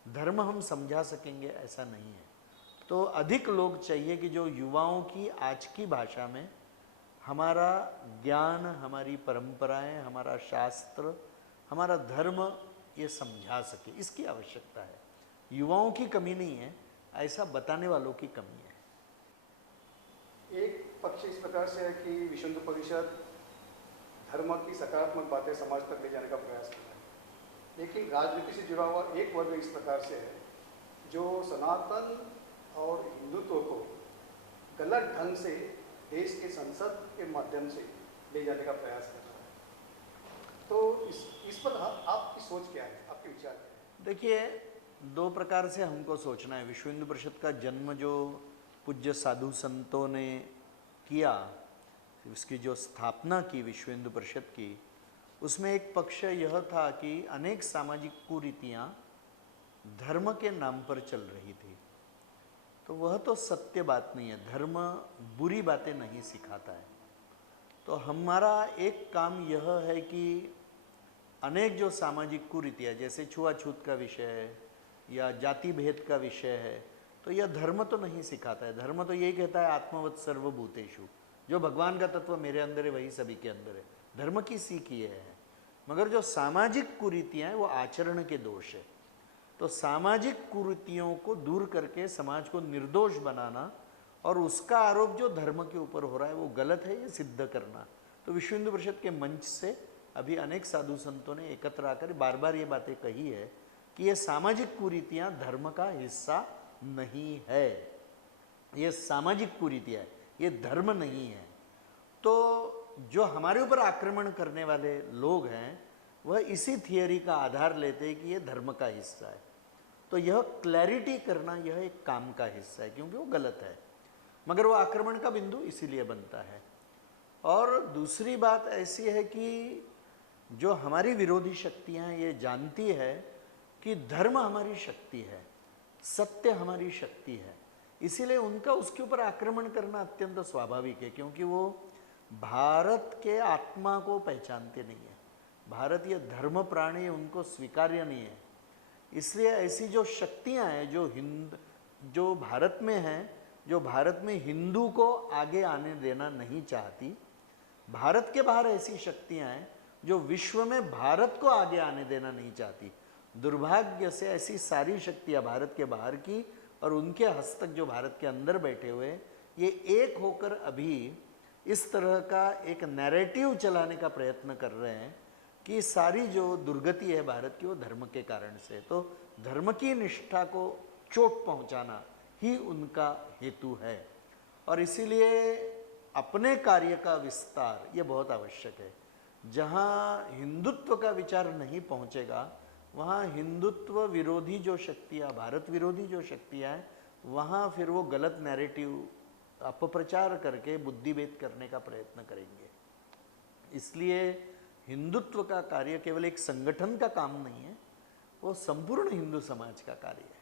धर्म हम समझा सकेंगे ऐसा नहीं है। तो अधिक लोग चाहिए कि जो युवाओं की आज की भाषा में हमारा ज्ञान, हमारी परंपराएं, हमारा शास्त्र, हमारा धर्म ये समझा सके, इसकी आवश्यकता है। युवाओं की कमी नहीं है, ऐसा बताने वालों की कमी है। एक पक्ष इस प्रकार से है कि विश्व हिंदू परिषद धर्म की सकारात्मक बातें समाज तक ले जाने का प्रयास कर रहा है, लेकिन राजनीति से जुड़ा हुआ एक वर्ग इस प्रकार से है जो सनातन और हिंदुत्व को गलत ढंग से देश के संसद के माध्यम से ले जाने का प्रयास कर रहा है। तो इस पर आपकी सोच क्या है, आपके विचार क्या है? देखिए, दो प्रकार से हमको सोचना है। विश्व हिंदू परिषद का जन्म जो पूज्य साधु संतों ने किया, उसकी जो स्थापना की विश्व हिंदू परिषद की, उसमें एक पक्ष यह था कि अनेक सामाजिक कुरीतियाँ धर्म के नाम पर चल रही थी। तो वह तो सत्य बात नहीं है, धर्म बुरी बातें नहीं सिखाता है। तो हमारा एक काम यह है कि अनेक जो सामाजिक कुरीतियाँ, जैसे छुआछूत का विषय है या जाति भेद का विषय है, तो यह धर्म तो नहीं सिखाता है। धर्म तो यही कहता है आत्मवत् सर्वभूतेषु, जो भगवान का तत्व मेरे अंदर है वही सभी के अंदर है। धर्म की सीख ये है। मगर जो सामाजिक कुरीतियाँ हैं वो आचरण के दोष है। तो सामाजिक कुरीतियों को दूर करके समाज को निर्दोष बनाना और उसका आरोप जो धर्म के ऊपर हो रहा है वो गलत है, ये सिद्ध करना। तो विश्व हिंदू परिषद के मंच से अभी अनेक साधु संतों ने एकत्र आकर बार बार ये बातें कही है कि ये सामाजिक कुरीतियाँ धर्म का हिस्सा नहीं है। ये सामाजिक कुरीतियाँ है, ये धर्म नहीं है। तो जो हमारे ऊपर आक्रमण करने वाले लोग हैं वह इसी थियरी का आधार लेते हैं कि ये धर्म का हिस्सा है। तो यह क्लैरिटी करना यह एक काम का हिस्सा है, क्योंकि वो गलत है, मगर वो आक्रमण का बिंदु इसीलिए बनता है। और दूसरी बात ऐसी है कि जो हमारी विरोधी शक्तियाँ ये जानती है कि धर्म हमारी शक्ति है, सत्य हमारी शक्ति है, इसीलिए उनका उसके ऊपर आक्रमण करना अत्यंत स्वाभाविक है, क्योंकि वो भारत के आत्मा को पहचानते नहीं है। भारतीय धर्म प्राणी उनको स्वीकार्य नहीं है। इसलिए ऐसी जो शक्तियां हैं जो भारत में हैं, जो भारत में हिंदू को आगे आने देना नहीं चाहती, भारत के बाहर ऐसी शक्तियां हैं जो विश्व में भारत को आगे आने देना नहीं चाहती। दुर्भाग्य से ऐसी सारी शक्तियां भारत के बाहर की और उनके हस्तक जो भारत के अंदर बैठे हुए, ये एक होकर अभी इस तरह का एक नैरेटिव चलाने का प्रयत्न कर रहे हैं कि सारी जो दुर्गति है भारत की वो धर्म के कारण से। तो धर्म की निष्ठा को चोट पहुंचाना ही उनका हेतु है। और इसीलिए अपने कार्य का विस्तार ये बहुत आवश्यक है। जहाँ हिंदुत्व का विचार नहीं पहुँचेगा, वहाँ हिंदुत्व विरोधी जो शक्तियाँ, भारत विरोधी जो शक्तियाँ हैं, वहाँ फिर वो गलत नैरेटिव अपप्रचार करके बुद्धिभेद करने का प्रयत्न करेंगे। इसलिए हिंदुत्व का कार्य केवल एक संगठन का काम नहीं है, वो संपूर्ण हिंदू समाज का कार्य है।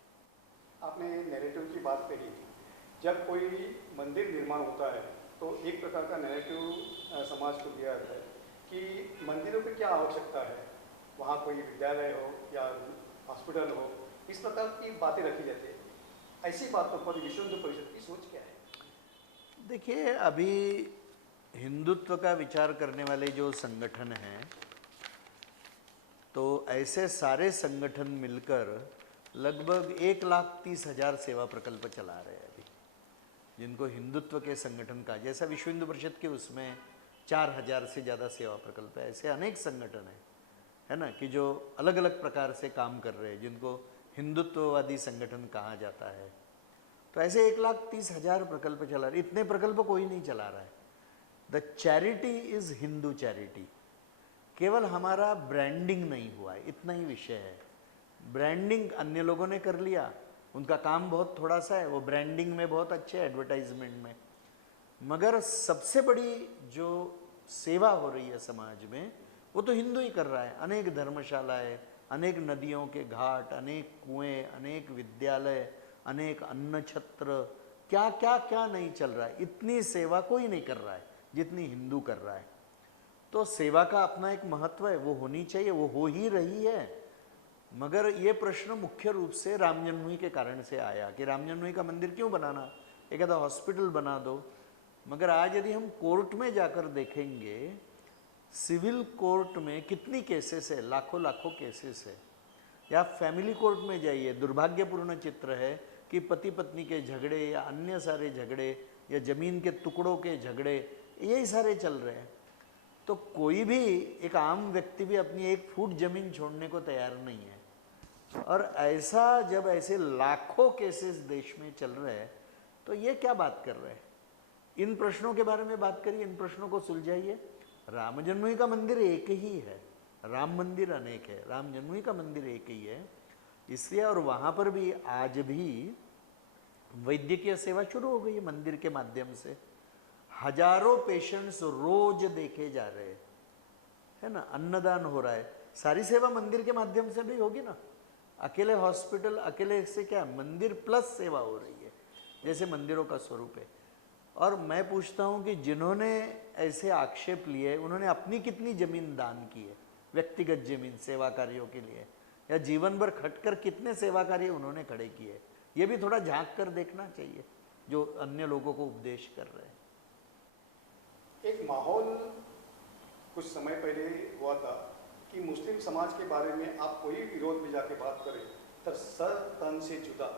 आपने नैरेटिव की बात कही। जब कोई मंदिर निर्माण होता है तो एक प्रकार का नैरेटिव समाज को दिया जाता है कि मंदिरों की क्या आवश्यकता है, वहाँ कोई विद्यालय हो या हॉस्पिटल हो, इस प्रकार की बातें रखी जाती है। ऐसी बातों पर विश्व हिंदू परिषद की सोच क्या है? देखिए, अभी हिंदुत्व का विचार करने वाले जो संगठन हैं, तो ऐसे सारे संगठन मिलकर लगभग 1,30,000 सेवा प्रकल्प चला रहे हैं अभी, जिनको हिंदुत्व के संगठन का, जैसा विश्व हिंदू परिषद के उसमें 4,000 से ज़्यादा सेवा प्रकल्प है। ऐसे अनेक संगठन हैं, है ना, कि जो अलग अलग प्रकार से काम कर रहे हैं, जिनको हिंदुत्ववादी संगठन कहा जाता है। तो ऐसे 1,30,000 प्रकल्प चला रहे। इतने प्रकल्प कोई नहीं चला रहा है। The charity is Hindu charity. केवल हमारा ब्रांडिंग नहीं हुआ है, इतना ही विषय है। ब्रांडिंग अन्य लोगों ने कर लिया, उनका काम बहुत थोड़ा सा है, वो ब्रांडिंग में बहुत अच्छे, एडवर्टाइजमेंट में। मगर सबसे बड़ी जो सेवा हो रही है समाज में, वो तो हिंदू ही कर रहा है। अनेक धर्मशालाएं, अनेक नदियों के घाट, अनेक कुएं, अनेक विद्यालय, अनेक अन्न छत्र, क्या क्या क्या नहीं चल रहा है। इतनी सेवा कोई नहीं कर रहा है जितनी हिंदू कर रहा है। तो सेवा का अपना एक महत्व है, वो होनी चाहिए, वो हो ही रही है। मगर ये प्रश्न मुख्य रूप से राम जन्मभूमि के कारण से आया कि राम जन्मभूमि का मंदिर क्यों बनाना, एक आधा हॉस्पिटल बना दो। मगर आज यदि हम कोर्ट में जाकर देखेंगे, सिविल कोर्ट में कितनी केसेस है, लाखों लाखों केसेस है। या फैमिली कोर्ट में जाइए, दुर्भाग्यपूर्ण चित्र है कि पति पत्नी के झगड़े या अन्य सारे झगड़े या जमीन के टुकड़ों के झगड़े, यही सारे चल रहे हैं। तो कोई भी एक आम व्यक्ति भी अपनी 1 फुट जमीन छोड़ने को तैयार नहीं है। और ऐसा जब ऐसे लाखों केसेस देश में चल रहे हैं, तो ये क्या बात कर रहे हैं? इन प्रश्नों के बारे में बात करिए, इन प्रश्नों को सुलझाइए। राम जन्मभूमि का मंदिर एक ही है, राम मंदिर अनेक है, राम जन्मभूमि का मंदिर एक ही है। इसलिए और वहाँ पर भी आज भी वैद्यकीय सेवा शुरू हो गई है मंदिर के माध्यम से। हजारों पेशेंट्स रोज देखे जा रहे हैं, है ना, अन्नदान हो रहा है। सारी सेवा मंदिर के माध्यम से भी होगी ना। अकेले हॉस्पिटल, अकेले से क्या, मंदिर प्लस सेवा हो रही है, जैसे मंदिरों का स्वरूप है। और मैं पूछता हूँ कि जिन्होंने ऐसे आक्षेप लिए, उन्होंने अपनी कितनी जमीन दान की है, व्यक्तिगत जमीन सेवा कार्यों के लिए, या जीवन भर खटकर कितने सेवा कार्य उन्होंने खड़े किए। ये भी थोड़ा झांक कर देखना चाहिए, जो अन्य लोगों को उपदेश कर रहे हैं। एक माहौल कुछ समय पहले हुआ था कि मुस्लिम समाज के बारे में आप कोई विरोध में जाके बात करें तो सर तन से जुदा।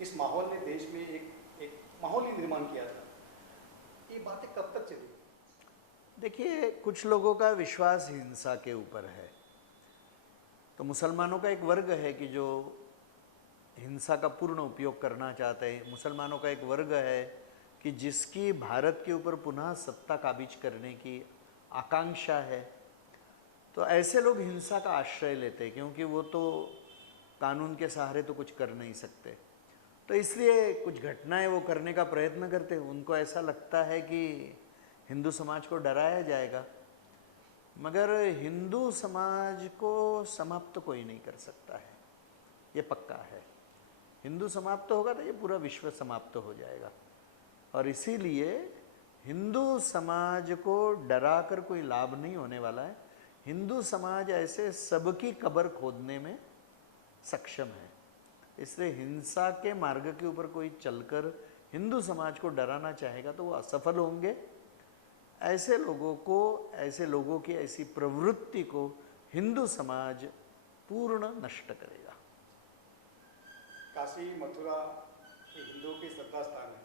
इस माहौल ने देश में एक माहौल ही निर्माण किया था। ये बातें कब तक चली? देखिए, कुछ लोगों का विश्वास हिंसा के ऊपर है। तो मुसलमानों का एक वर्ग है कि जो हिंसा का पूर्ण उपयोग करना चाहते हैं। मुसलमानों का एक वर्ग है कि जिसकी भारत के ऊपर पुनः सत्ता काबिज करने की आकांक्षा है। तो ऐसे लोग हिंसा का आश्रय लेते हैं, क्योंकि वो तो कानून के सहारे तो कुछ कर नहीं सकते। तो इसलिए कुछ घटनाएं वो करने का प्रयत्न करते हैं। उनको ऐसा लगता है कि हिंदू समाज को डराया जाएगा। मगर हिंदू समाज को समाप्त कोई नहीं कर सकता है, ये पक्का है। हिंदू समाप्त होगा तो ये पूरा विश्व समाप्त हो जाएगा। और इसीलिए हिंदू समाज को डरा कर कोई लाभ नहीं होने वाला है। हिंदू समाज ऐसे सबकी कब्र खोदने में सक्षम है। इसलिए हिंसा के मार्ग के ऊपर कोई चलकर हिंदू समाज को डराना चाहेगा तो वो असफल होंगे। ऐसे लोगों की ऐसी प्रवृत्ति को हिंदू समाज पूर्ण नष्ट करेगा। काशी मथुरा ये हिंदुओं के श्रद्धा स्थान है,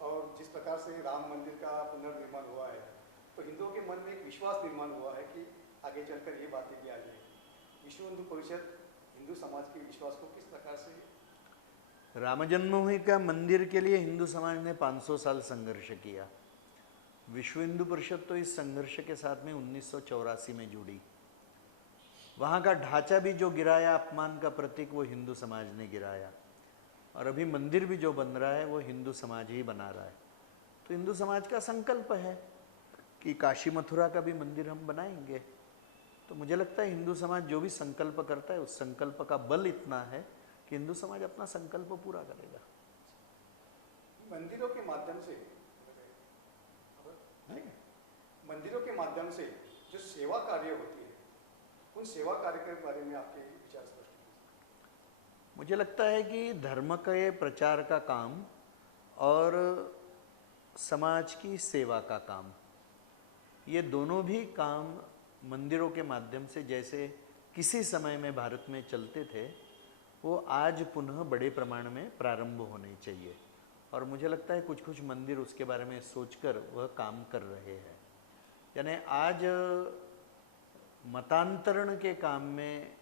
और जिस प्रकार से राम मंदिर का पुनर्निर्माण हुआ है, तो हिंदुओं के मन में एक विश्वास निर्माण हुआ है कि आगे चलकर ये बातें भी आ जाएगी। विश्व हिंदू परिषद हिंदू समाज के विश्वास को किस प्रकार से राम जन्मभूमि का मंदिर के लिए हिंदू समाज ने 500 साल संघर्ष किया। विश्व हिंदू परिषद तो इस संघर्ष के साथ में 1984 में जुड़ी। वहाँ का ढांचा भी जो गिराया, अपमान का प्रतीक, वो हिंदू समाज ने गिराया। और अभी मंदिर भी जो बन रहा है वो हिंदू समाज ही बना रहा है। तो हिंदू समाज का संकल्प है कि काशी मथुरा का भी मंदिर हम बनाएंगे। तो मुझे लगता है हिंदू समाज जो भी संकल्प करता है उस संकल्प का बल इतना है कि हिंदू समाज अपना संकल्प पूरा करेगा। मंदिरों के माध्यम से मंदिरों के माध्यम से जो सेवा कार्य होती है, उन सेवा कार्य के बारे में आपके विचार स्पष्ट कीजिए। मुझे लगता है कि धर्म के प्रचार का काम और समाज की सेवा का काम, ये दोनों भी काम मंदिरों के माध्यम से जैसे किसी समय में भारत में चलते थे, वो आज पुनः बड़े प्रमाण में प्रारंभ होने चाहिए। और मुझे लगता है कुछ कुछ मंदिर उसके बारे में सोचकर वह काम कर रहे हैं। यानी आज मतांतरण के काम में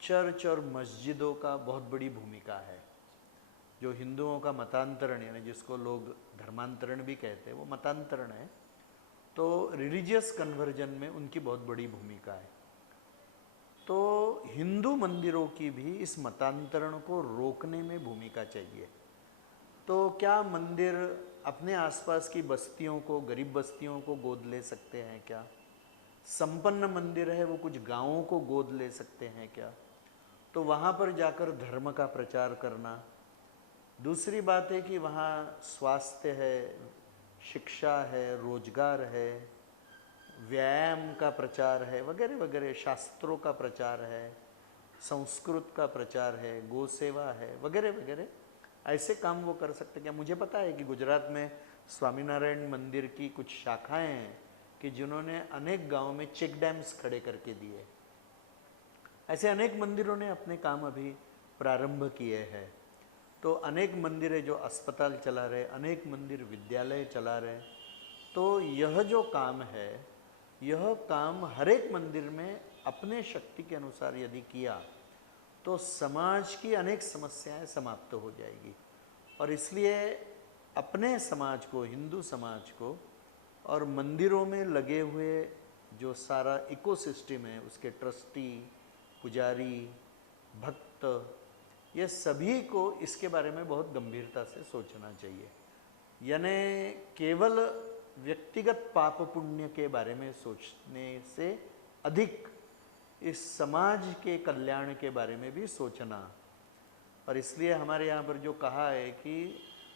चर्च और मस्जिदों का बहुत बड़ी भूमिका है। जो हिंदुओं का मतांतरण, यानी जिसको लोग धर्मांतरण भी कहते हैं, वो मतांतरण है। तो रिलीजियस कन्वर्जन में उनकी बहुत बड़ी भूमिका है। तो हिंदू मंदिरों की भी इस मतांतरण को रोकने में भूमिका चाहिए। तो क्या मंदिर अपने आसपास की बस्तियों को, गरीब बस्तियों को गोद ले सकते हैं क्या? संपन्न मंदिर है वो कुछ गांवों को गोद ले सकते हैं क्या? तो वहाँ पर जाकर धर्म का प्रचार करना। दूसरी बात है कि वहाँ स्वास्थ्य है, शिक्षा है, रोजगार है, व्यायाम का प्रचार है, वगैरह वगैरह, शास्त्रों का प्रचार है, संस्कृत का प्रचार है, गौ सेवा है, वगैरह वगैरह। ऐसे काम वो कर सकते क्या? मुझे पता है कि गुजरात में स्वामीनारायण मंदिर की कुछ शाखाएं हैं कि जिन्होंने अनेक गांवों में चेक डैम्स खड़े करके दिए। ऐसे अनेक मंदिरों ने अपने काम अभी प्रारंभ किए हैं। तो अनेक मंदिर है जो अस्पताल चला रहे, अनेक मंदिर विद्यालय चला रहे। तो यह जो काम है, यह काम हर एक मंदिर में अपने शक्ति के अनुसार यदि किया तो समाज की अनेक समस्याएं समाप्त हो जाएगी। और इसलिए अपने समाज को, हिंदू समाज को, और मंदिरों में लगे हुए जो सारा इकोसिस्टम है, उसके ट्रस्टी, पुजारी, भक्त, ये सभी को इसके बारे में बहुत गंभीरता से सोचना चाहिए। यानी केवल व्यक्तिगत पाप पुण्य के बारे में सोचने से अधिक इस समाज के कल्याण के बारे में भी सोचना। और इसलिए हमारे यहाँ पर जो कहा है कि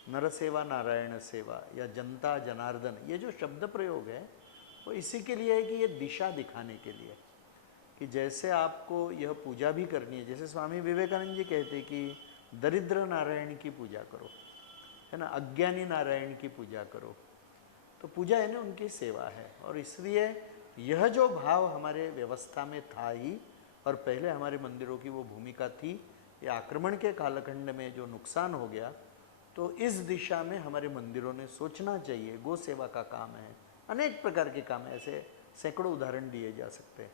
नर सेवा नारायण सेवा या जनता जनार्दन, ये जो शब्द प्रयोग है वो इसी के लिए है कि ये दिशा दिखाने के लिए कि जैसे आपको यह पूजा भी करनी है, जैसे स्वामी विवेकानंद जी कहते हैं कि दरिद्र नारायण की पूजा करो, है ना, अज्ञानी नारायण की पूजा करो। तो पूजा है ना, उनकी सेवा है। और इसलिए यह जो भाव हमारे व्यवस्था में था ही, और पहले हमारे मंदिरों की वो भूमिका थी, ये आक्रमण के कालखंड में जो नुकसान हो गया, तो इस दिशा में हमारे मंदिरों ने सोचना चाहिए। गौ सेवा का काम है, अनेक प्रकार के काम है, ऐसे सैकड़ों उदाहरण दिए जा सकते हैं।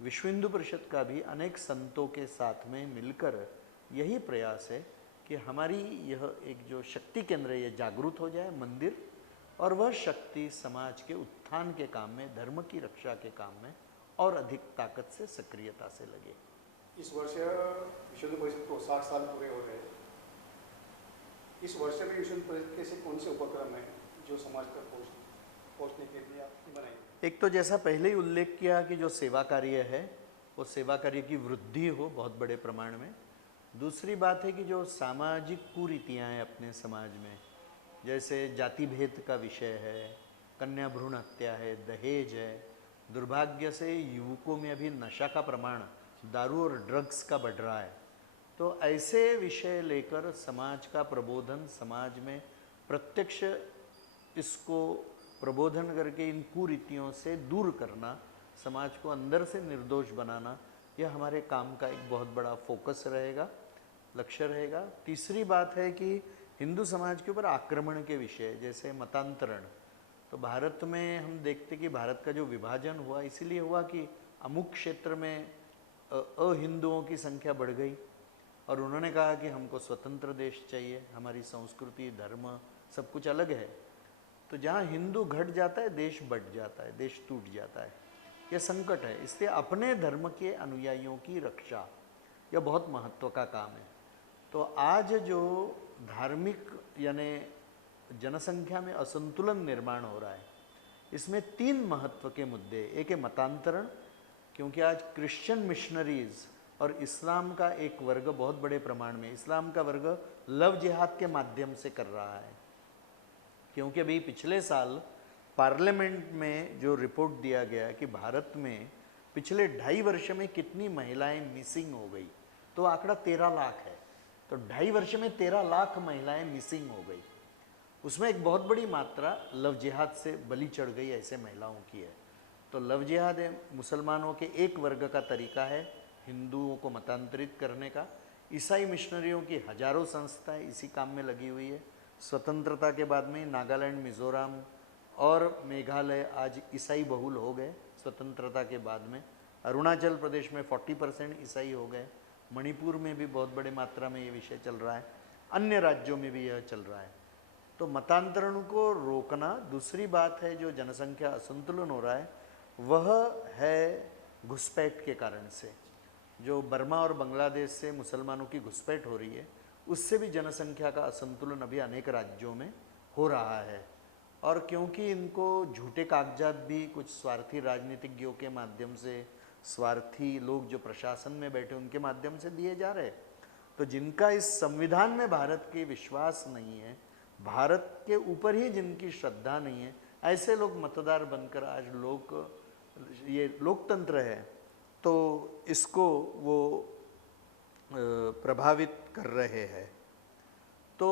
विश्व हिंदू परिषद का भी अनेक संतों के साथ में मिलकर यही प्रयास है कि हमारी यह एक जो शक्ति केंद्र है ये जागृत हो जाए, मंदिर, और वह शक्ति समाज के उत्थान के काम में, धर्म की रक्षा के काम में और अधिक ताकत से, सक्रियता से लगे। इस वर्ष विश्व हिंदू परिषद को 60 साल पूरे हो रहे हैं। इस वर्ष में विश्व हिंदू परिषद के ऐसे कौन से उपक्रम हैं जो समाज तक पहुँचने के लिए आपने बनाए? एक तो जैसा पहले ही उल्लेख किया कि जो सेवा कार्य है वो सेवा कार्य की वृद्धि हो बहुत बड़े प्रमाण में। दूसरी बात है कि जो सामाजिक कुरीतियाँ हैं अपने समाज में, जैसे जाति भेद का विषय है, कन्या भ्रूण हत्या है, दहेज है, दुर्भाग्य से युवकों में अभी नशा का प्रमाण, दारू और ड्रग्स का बढ़ रहा है। तो ऐसे विषय लेकर समाज का प्रबोधन, समाज में प्रत्यक्ष इसको प्रबोधन करके इन कुरीतियों से दूर करना, समाज को अंदर से निर्दोष बनाना, यह हमारे काम का एक बहुत बड़ा फोकस रहेगा, लक्ष्य रहेगा। तीसरी बात है कि हिंदू समाज के ऊपर आक्रमण के विषय, जैसे मतांतरण। तो भारत में हम देखते कि भारत का जो विभाजन हुआ इसीलिए हुआ कि अमुक क्षेत्र में अहिंदुओं की संख्या बढ़ गई और उन्होंने कहा कि हमको स्वतंत्र देश चाहिए, हमारी संस्कृति धर्म सब कुछ अलग है। तो जहाँ हिंदू घट जाता है देश बढ़ जाता है, देश टूट जाता है, यह संकट है। इसलिए अपने धर्म के अनुयायियों की रक्षा यह बहुत महत्व का काम है। तो आज जो धार्मिक यानी जनसंख्या में असंतुलन निर्माण हो रहा है, इसमें 3 महत्व के मुद्दे। एक है मतांतरण, क्योंकि आज क्रिश्चियन मिशनरीज और इस्लाम का एक वर्ग बहुत बड़े प्रमाण में, इस्लाम का वर्ग लव जिहाद के माध्यम से कर रहा है। क्योंकि अभी पिछले साल पार्लियामेंट में जो रिपोर्ट दिया गया कि भारत में पिछले 2.5 वर्ष में कितनी महिलाएं मिसिंग हो गई, तो आंकड़ा 13 लाख है। तो 2.5 वर्ष में 13 लाख महिलाएं मिसिंग हो गई। उसमें एक बहुत बड़ी मात्रा लव जिहाद से बलि चढ़ गई ऐसे महिलाओं की है। तो लव जिहाद मुसलमानों के एक वर्ग का तरीका है हिंदुओं को मतांतरित करने का। ईसाई मिशनरियों की हजारों संस्थाएं इसी काम में लगी हुई है। स्वतंत्रता के बाद में नागालैंड, मिजोरम और मेघालय आज ईसाई बहुल हो गए। स्वतंत्रता के बाद में अरुणाचल प्रदेश में 40% ईसाई हो गए। मणिपुर में भी बहुत बड़ी मात्रा में ये विषय चल रहा है, अन्य राज्यों में भी यह चल रहा है। तो मतांतरण को रोकना। दूसरी बात है जो जनसंख्या असंतुलन हो रहा है वह है घुसपैठ के कारण से। जो बर्मा और बांग्लादेश से मुसलमानों की घुसपैठ हो रही है, उससे भी जनसंख्या का असंतुलन अभी अनेक राज्यों में हो रहा है। और क्योंकि इनको झूठे कागजात भी कुछ स्वार्थी राजनीतिज्ञों के माध्यम से, स्वार्थी लोग जो प्रशासन में बैठे उनके माध्यम से दिए जा रहे, तो जिनका इस संविधान में भारत के विश्वास नहीं है, भारत के ऊपर ही जिनकी श्रद्धा नहीं है, ऐसे लोग मतदार बनकर आज ये लोकतंत्र है तो इसको वो प्रभावित कर रहे हैं। तो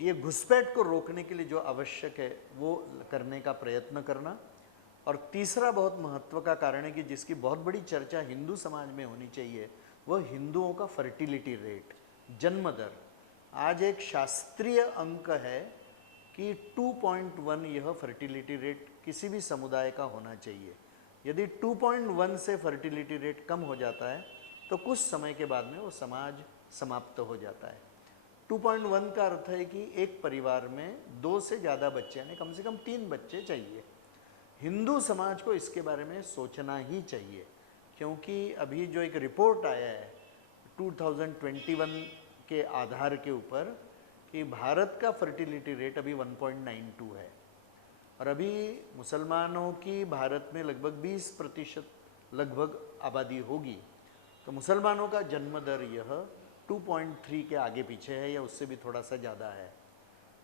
ये घुसपैठ को रोकने के लिए जो आवश्यक है वो करने का प्रयत्न करना। और तीसरा बहुत महत्व का कारण है कि जिसकी बहुत बड़ी चर्चा हिंदू समाज में होनी चाहिए, वह हिंदुओं का फर्टिलिटी रेट, जन्म दर। आज एक शास्त्रीय अंक है कि 2.1 यह फर्टिलिटी रेट किसी भी समुदाय का होना चाहिए। यदि 2.1 से फर्टिलिटी रेट कम हो जाता है तो कुछ समय के बाद में वो समाज समाप्त हो जाता है। 2.1 का अर्थ है कि एक परिवार में 2 से ज़्यादा बच्चे यानी कम से कम 3 बच्चे चाहिए। हिंदू समाज को इसके बारे में सोचना ही चाहिए, क्योंकि अभी जो एक रिपोर्ट आया है 2021 के आधार के ऊपर कि भारत का फर्टिलिटी रेट अभी 1.92 है और अभी मुसलमानों की भारत में लगभग 20% लगभग आबादी होगी। तो मुसलमानों का जन्म दर यह 2.3 के आगे पीछे है या उससे भी थोड़ा सा ज़्यादा है।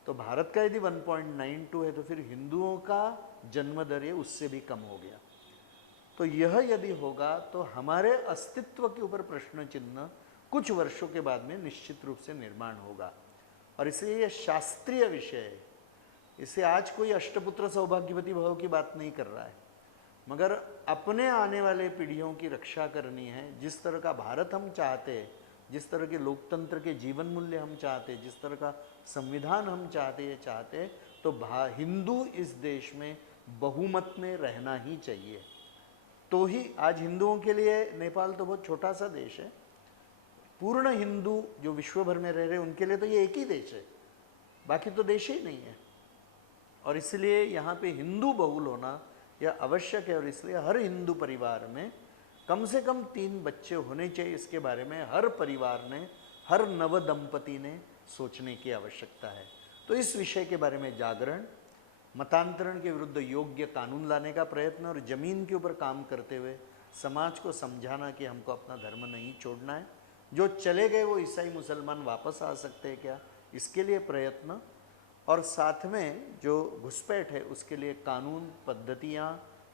तो भारत का यदि 1.92 है तो फिर हिंदुओं का जन्म दर ये उससे भी कम हो गया। तो यह यदि होगा तो हमारे अस्तित्व के ऊपर प्रश्न चिन्ह कुछ वर्षों के बाद में निश्चित रूप से निर्माण होगा। और इसलिए यह शास्त्रीय विषय है। इसे आज कोई अष्टपुत्र सौभाग्यवती भव की बात नहीं कर रहा है, मगर अपने आने वाले पीढ़ियों की रक्षा करनी है। जिस तरह का भारत हम चाहते हैं, जिस तरह के लोकतंत्र के जीवन मूल्य हम चाहते, जिस तरह का संविधान हम चाहते तो हिंदू इस देश में बहुमत में रहना ही चाहिए। तो ही आज हिंदुओं के लिए नेपाल तो बहुत छोटा सा देश है। पूर्ण हिंदू जो विश्व भर में रह रहे उनके लिए तो ये एक ही देश है, बाकी तो देश ही नहीं है। और इसलिए यहाँ पे हिंदू बहुल होना यह आवश्यक है। और इसलिए हर हिंदू परिवार में कम से कम 3 बच्चे होने चाहिए। इसके बारे में हर परिवार ने, हर नव दंपति ने सोचने की आवश्यकता है। तो इस विषय के बारे में जागरण, मतांतरण के विरुद्ध योग्य कानून लाने का प्रयत्न और ज़मीन के ऊपर काम करते हुए समाज को समझाना कि हमको अपना धर्म नहीं छोड़ना है। जो चले गए वो ईसाई मुसलमान वापस आ सकते हैं क्या, इसके लिए प्रयत्न। और साथ में जो घुसपैठ है उसके लिए कानून पद्धतियाँ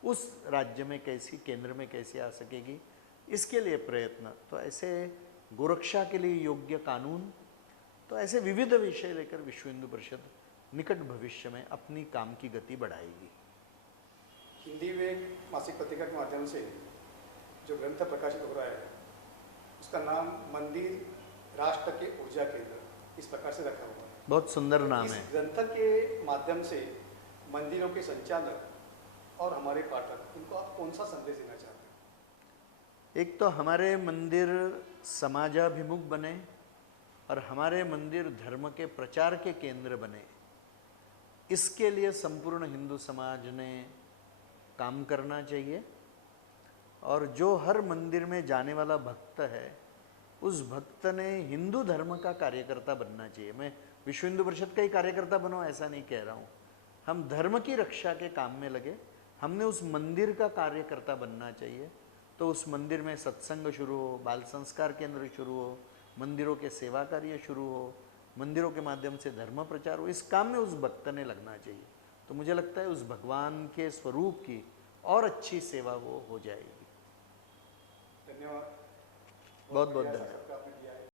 उस राज्य में कैसी, केंद्र में कैसी आ सकेगी, इसके लिए प्रयत्न। तो ऐसे गोरक्षा के लिए योग्य कानून, तो ऐसे विविध विषय लेकर विश्व हिंदू परिषद निकट भविष्य में अपनी काम की गति बढ़ाएगी। हिंदी विवेक मासिक पत्रिका के माध्यम से जो ग्रंथ प्रकाशित हो रहा है उसका नाम मंदिर राष्ट्र के ऊर्जा केंद्र इस प्रकार से रखा हुआ है। बहुत सुंदर नाम इस है। ग्रंथ के माध्यम से मंदिरों के संचालक और हमारे पाठक उनको आप कौन सा संदेश देना चाहते हैं? एक तो हमारे मंदिर समाजाभिमुख बने, और हमारे मंदिर धर्म के प्रचार के केंद्र बने, इसके लिए संपूर्ण हिंदू समाज ने काम करना चाहिए। और जो हर मंदिर में जाने वाला भक्त है, उस भक्त ने हिंदू धर्म का कार्यकर्ता बनना चाहिए। मैं विश्व हिंदू परिषद का ही कार्यकर्ता बनो ऐसा नहीं कह रहा हूँ, हम धर्म की रक्षा के काम में लगे, हमने उस मंदिर का कार्यकर्ता बनना चाहिए। तो उस मंदिर में सत्संग शुरू हो, बाल संस्कार केंद्र शुरू हो, मंदिरों के सेवा कार्य शुरू हो, मंदिरों के माध्यम से धर्म प्रचार हो, इस काम में उस भक्त ने लगना चाहिए। तो मुझे लगता है उस भगवान के स्वरूप की और अच्छी सेवा वो हो जाएगी। धन्यवाद। बहुत बहुत प्रयास धन्यवाद। आपका आपने किया है।